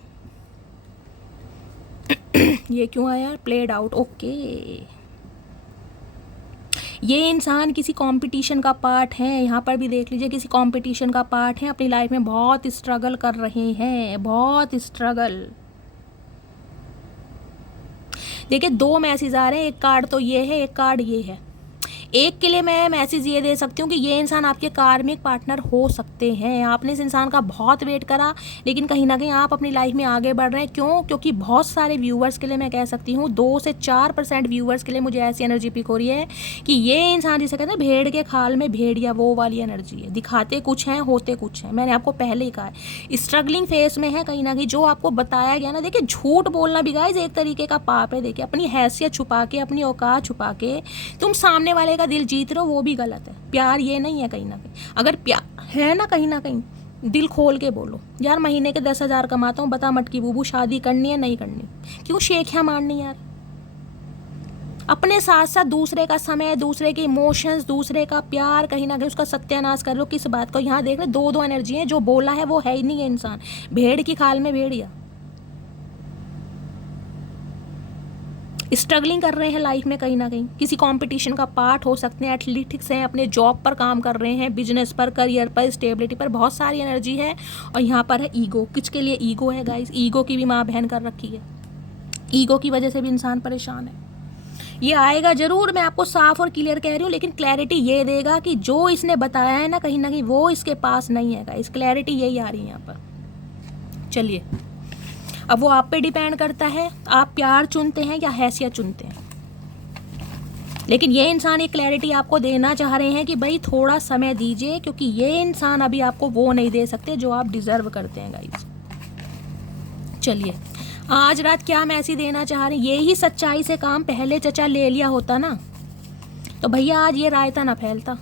ये क्यों आया, प्लेड आउट। ओके, ये इंसान किसी कंपटीशन का पार्ट है, यहाँ पर भी देख लीजिए किसी कंपटीशन का पार्ट है, अपनी लाइफ में बहुत स्ट्रगल कर रहे हैं, बहुत स्ट्रगल। देखिए 2 मैसेज आ रहे हैं, एक कार्ड तो ये है, एक कार्ड ये है। एक के लिए मैं मैसेज ये दे सकती हूँ कि ये इंसान आपके कार्मिक पार्टनर हो सकते हैं। आपने इस इंसान का बहुत वेट करा, लेकिन कहीं ना कहीं आप अपनी लाइफ में आगे बढ़ रहे हैं। क्यों, क्योंकि बहुत सारे व्यूवर्स के लिए मैं कह सकती हूँ 2 से 4% व्यूवर्स के लिए मुझे ऐसी एनर्जी पिक हो रही है कि ये इंसान जिसे कहते हैं भेड़ के खाल में भेड़िया, वो वाली एनर्जी है। दिखाते कुछ हैं, होते कुछ हैं। मैंने आपको पहले ही कहा है, स्ट्रगलिंग फेस में है कहीं ना कहीं। जो आपको बताया गया ना, देखिए झूठ बोलना भी गाइस एक तरीके का पाप है। देखिए अपनी हैसियत छुपा के, अपनी औकात छुपा के तुम सामने वाले का दिल जीत रहे हो, वो भी गलत है। प्यार ये नहीं है कहीं ना कहीं। अगर प्यार है ना कहीं ना कहीं, दिल खोल के बोलो, यार महीने के 10,000 कमाता हूँ, बता मटकी बूबू शादी करनी है नहीं करनी, क्यों शेखियाँ मारनी यार। अपने साथ साथ दूसरे का समय, दूसरे के इमोशंस, दूसरे का प्यार कहीं ना कहीं उसका सत्यानाश कर लो। किस बात को, यहाँ देख रहे 2 एनर्जी है। जो बोला है वो है ही नहीं है इंसान, भेड़ की खाल में भेड़िया। स्ट्रगलिंग कर रहे हैं लाइफ में कहीं ना कहीं, किसी कंपटीशन का पार्ट हो सकते हैं, एथलेटिक्स हैं, अपने जॉब पर काम कर रहे हैं, बिजनेस पर, करियर पर, स्टेबिलिटी पर, बहुत सारी एनर्जी है। और यहाँ पर है ईगो। किसके लिए ईगो है गाइस, ईगो की भी माँ बहन कर रखी है। ईगो की वजह से भी इंसान परेशान है। ये आएगा जरूर, मैं आपको साफ और क्लियर कह रही हूँ, लेकिन क्लैरिटी ये देगा कि जो इसने बताया है ना कहीं वो इसके पास नहीं है गाइस। क्लैरिटी यही आ रही है यहाँ पर। चलिए, अब वो आप पे डिपेंड करता है, आप प्यार चुनते हैं या हैसियत चुनते हैं। लेकिन ये इंसान एक क्लैरिटी आपको देना चाह रहे हैं कि भाई थोड़ा समय दीजिए, क्योंकि ये इंसान अभी आपको वो नहीं दे सकते जो आप डिजर्व करते हैं गाइस। चलिए, आज रात क्या मैसेज देना चाह रहे हैं। ये ही सच्चाई से काम पहले चचा ले लिया होता ना, तो भैया आज ये रायता ना फैलता।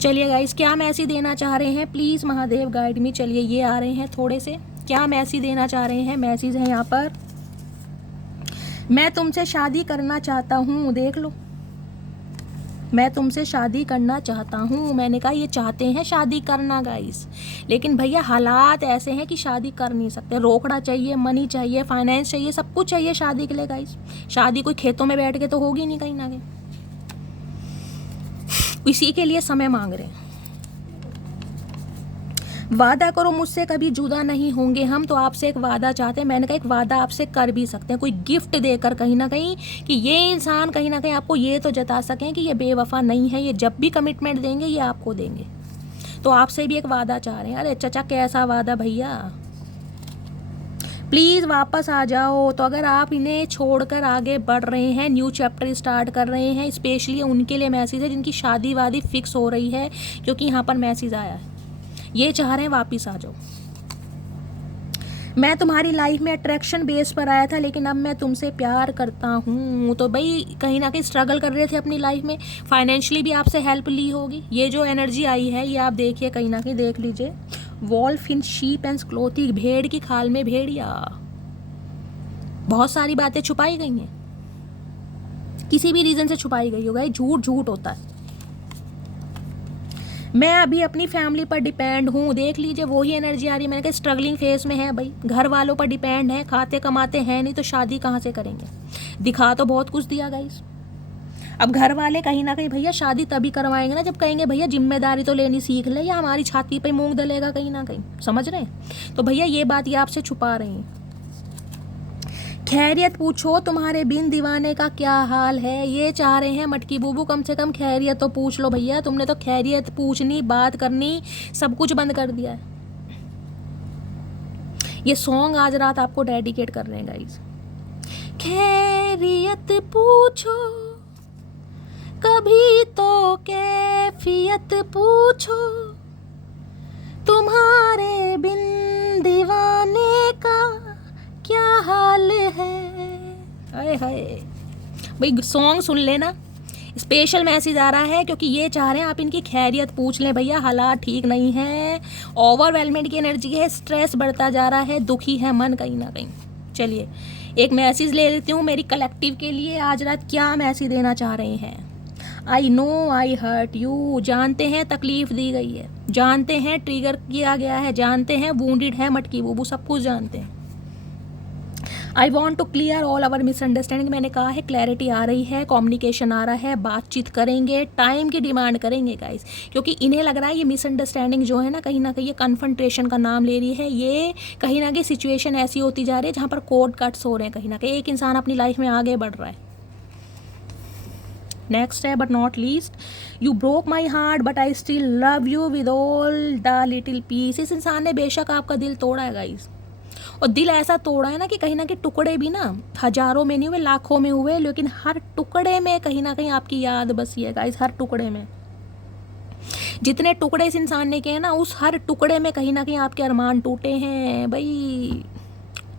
चलिए गाइस, क्या मैसेज देना चाह रहे हैं प्लीज़ महादेव, गाइड मी। चलिए, ये आ रहे हैं थोड़े से, क्या मैसेज देना चाह रहे हैं। मैसेज है यहाँ पर, मैं तुमसे शादी करना चाहता हूँ। देख लो, मैं तुमसे शादी करना चाहता हूँ। मैंने कहा ये चाहते हैं शादी करना गाइस, लेकिन भैया हालात ऐसे हैं कि शादी कर नहीं सकते। रोकड़ा चाहिए, मनी चाहिए, फाइनेंस चाहिए, सब कुछ चाहिए शादी के लिए गाइस। शादी कोई खेतों में बैठ के तो होगी नहीं कहीं ना कहीं, इसी के लिए समय मांग रहे हैं। वादा करो मुझसे कभी जुदा नहीं होंगे हम, तो आपसे एक वादा चाहते हैं। मैंने कहा एक वादा आपसे कर भी सकते हैं, कोई गिफ्ट देकर कहीं ना कहीं, कि ये इंसान कहीं ना कहीं आपको ये तो जता सकें कि ये बेवफा नहीं है। ये जब भी कमिटमेंट देंगे ये आपको देंगे। तो आपसे भी एक वादा चाह रहे हैं। अरे चचा कैसा वादा भैया, प्लीज़ वापस आ जाओ। तो अगर आप इन्हें छोड़कर आगे बढ़ रहे हैं, न्यू चैप्टर स्टार्ट कर रहे हैं, स्पेशली उनके लिए मैसेज है जिनकी शादी वादी फिक्स हो रही है, क्योंकि यहाँ पर मैसेज आया है, ये चाह रहे हैं वापस आ जाओ। मैं तुम्हारी लाइफ में अट्रैक्शन बेस पर आया था, लेकिन अब मैं तुमसे प्यार करता हूँ। तो भाई कहीं ना कहीं स्ट्रगल कर रहे थे अपनी लाइफ में, फाइनेंशियली भी आपसे हेल्प ली होगी। ये जो एनर्जी आई है ये आप देखिए, कहीं ना कहीं देख लीजिए, wolf in sheep and clothing, भेड़ की खाल में भेड़िया। बहुत सारी बातें छुपाई गई हैं, किसी भी रीज़न से छुपाई गई होगा, झूठ झूठ होता है। मैं अभी अपनी फैमिली पर डिपेंड हूँ, देख लीजिए वही एनर्जी आ रही है। मैंने कहा स्ट्रगलिंग फेज में है भाई, घर वालों पर डिपेंड है, खाते कमाते हैं नहीं तो शादी कहाँ से करेंगे। दिखा तो बहुत कुछ दिया गाइस। अब घर वाले कहीं ना कहीं भैया शादी तभी करवाएंगे ना जब कहेंगे भैया जिम्मेदारी तो लेनी सीख ले, या हमारी छाती पे मूंग दलेगा कहीं ना कहीं, समझ रहे हैं। तो भैया ये बात ये आपसे छुपा रहे हैं। खैरियत पूछो, तुम्हारे बिन दीवाने का क्या हाल है, ये चाह रहे हैं मटकी बूबू। कम से कम खैरियत तो पूछ लो भैया, तुमने तो खैरियत पूछनी, बात करनी, सब कुछ बंद कर दिया है। ये सॉन्ग आज रात आपको डेडिकेट कर रहे हैं गाइस। खैरियत पूछो कभी तो कैफियत पूछो, तुम्हारे बिन दीवाने का क्या हाल है। हाय हाय भाई, सॉन्ग सुन लेना, स्पेशल मैसेज आ रहा है क्योंकि ये चाह रहे हैं आप इनकी खैरियत पूछ लें। भैया हालात ठीक नहीं है, ओवरवेलमेंट की एनर्जी है, स्ट्रेस बढ़ता जा रहा है, दुखी है मन कहीं ना कहीं। चलिए एक मैसेज ले लेती हूँ मेरी कलेक्टिव के लिए, आज रात क्या मैसेज देना चाह रहे हैं। I know I hurt you, जानते हैं तकलीफ दी गई है, जानते हैं ट्रिगर किया गया है, जानते हैं वूंडेड है मटकी बूबू, सब कुछ जानते हैं। I want to clear all our misunderstanding, मैंने कहा है क्लैरिटी आ रही है, कम्युनिकेशन आ रहा है, बातचीत करेंगे, टाइम की डिमांड करेंगे गाइस, क्योंकि इन्हें लग रहा है ये मिसअंडरस्टैंडिंग जो है ना कहीं ना कहीं ये कन्फ्रंटेशन का नाम ले रही है। ये कहीं ना कहीं सिचुएशन ऐसी होती जा रही है जहाँ पर कोड कट्स हो रहे हैं, कहीं ना कहीं एक इंसान अपनी लाइफ में आगे बढ़ रहा है। नेक्स्ट है but not least, you broke my heart but I still love you with all the little piece. इस इंसान ने बेशक आपका दिल तोड़ा है गाइस, और दिल ऐसा तोड़ा है ना कि कहीं ना कहीं टुकड़े भी ना हजारों में नहीं हुए, लाखों में हुए, लेकिन हर टुकड़े में कहीं ना कहीं आपकी याद बसी है गाइस। हर टुकड़े में जितने टुकड़े इस इंसान ने किए ना, उस हर टुकड़े में कहीं ना कहीं आपके अरमान टूटे हैं भाई।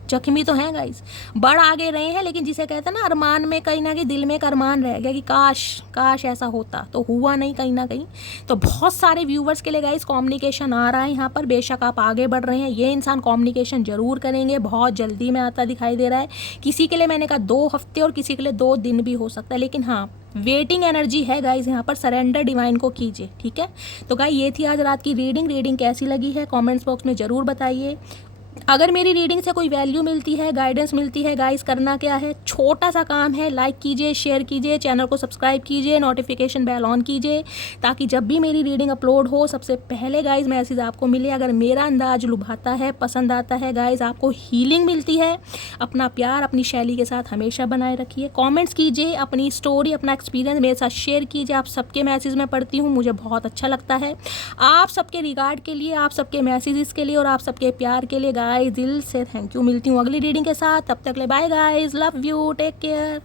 जख्मी तो हैं गाइस, बढ़ आगे रहे हैं, लेकिन जिसे कहते हैं ना अरमान में कहीं ना कहीं दिल में एक अरमान रह गया कि काश काश ऐसा होता, तो हुआ नहीं कहीं ना कहीं। तो बहुत सारे व्यूवर्स के लिए गाइस कम्युनिकेशन आ रहा है यहाँ पर, बेशक आप आगे बढ़ रहे हैं, ये इंसान कम्युनिकेशन जरूर करेंगे, बहुत जल्दी में आता दिखाई दे रहा है। किसी के लिए मैंने कहा 2 हफ्ते और किसी के लिए 2 दिन भी हो सकता है, लेकिन हाँ वेटिंग एनर्जी है गाइज यहाँ पर, सरेंडर डिवाइन को कीजिए, ठीक है। तो गाइस ये थी आज रात की रीडिंग कैसी लगी है कमेंट्स बॉक्स में ज़रूर बताइए। अगर मेरी रीडिंग से कोई वैल्यू मिलती है, गाइडेंस मिलती है गाइस, करना क्या है, छोटा सा काम है, लाइक कीजिए, शेयर कीजिए, चैनल को सब्सक्राइब कीजिए, नोटिफिकेशन बेल ऑन कीजिए, ताकि जब भी मेरी रीडिंग अपलोड हो सबसे पहले गाइस मैसेज आपको मिले। अगर मेरा अंदाज लुभाता है, पसंद आता है गाइस, आपको हीलिंग मिलती है, अपना प्यार अपनी शैली के साथ हमेशा बनाए रखिए। कॉमेंट्स कीजिए, अपनी स्टोरी अपना एक्सपीरियंस मेरे साथ शेयर कीजिए। आप सबके मैसेज मैं पढ़ती हूँ, मुझे बहुत अच्छा लगता है। आप सबके रिगार्ड के लिए, आप सबके मैसेजेस के लिए और आप सबके प्यार के लिए गाइस दिल से थैंक यू। मिलती हूँ अगली रीडिंग के साथ, तब तक ले bye guys, love you, take care.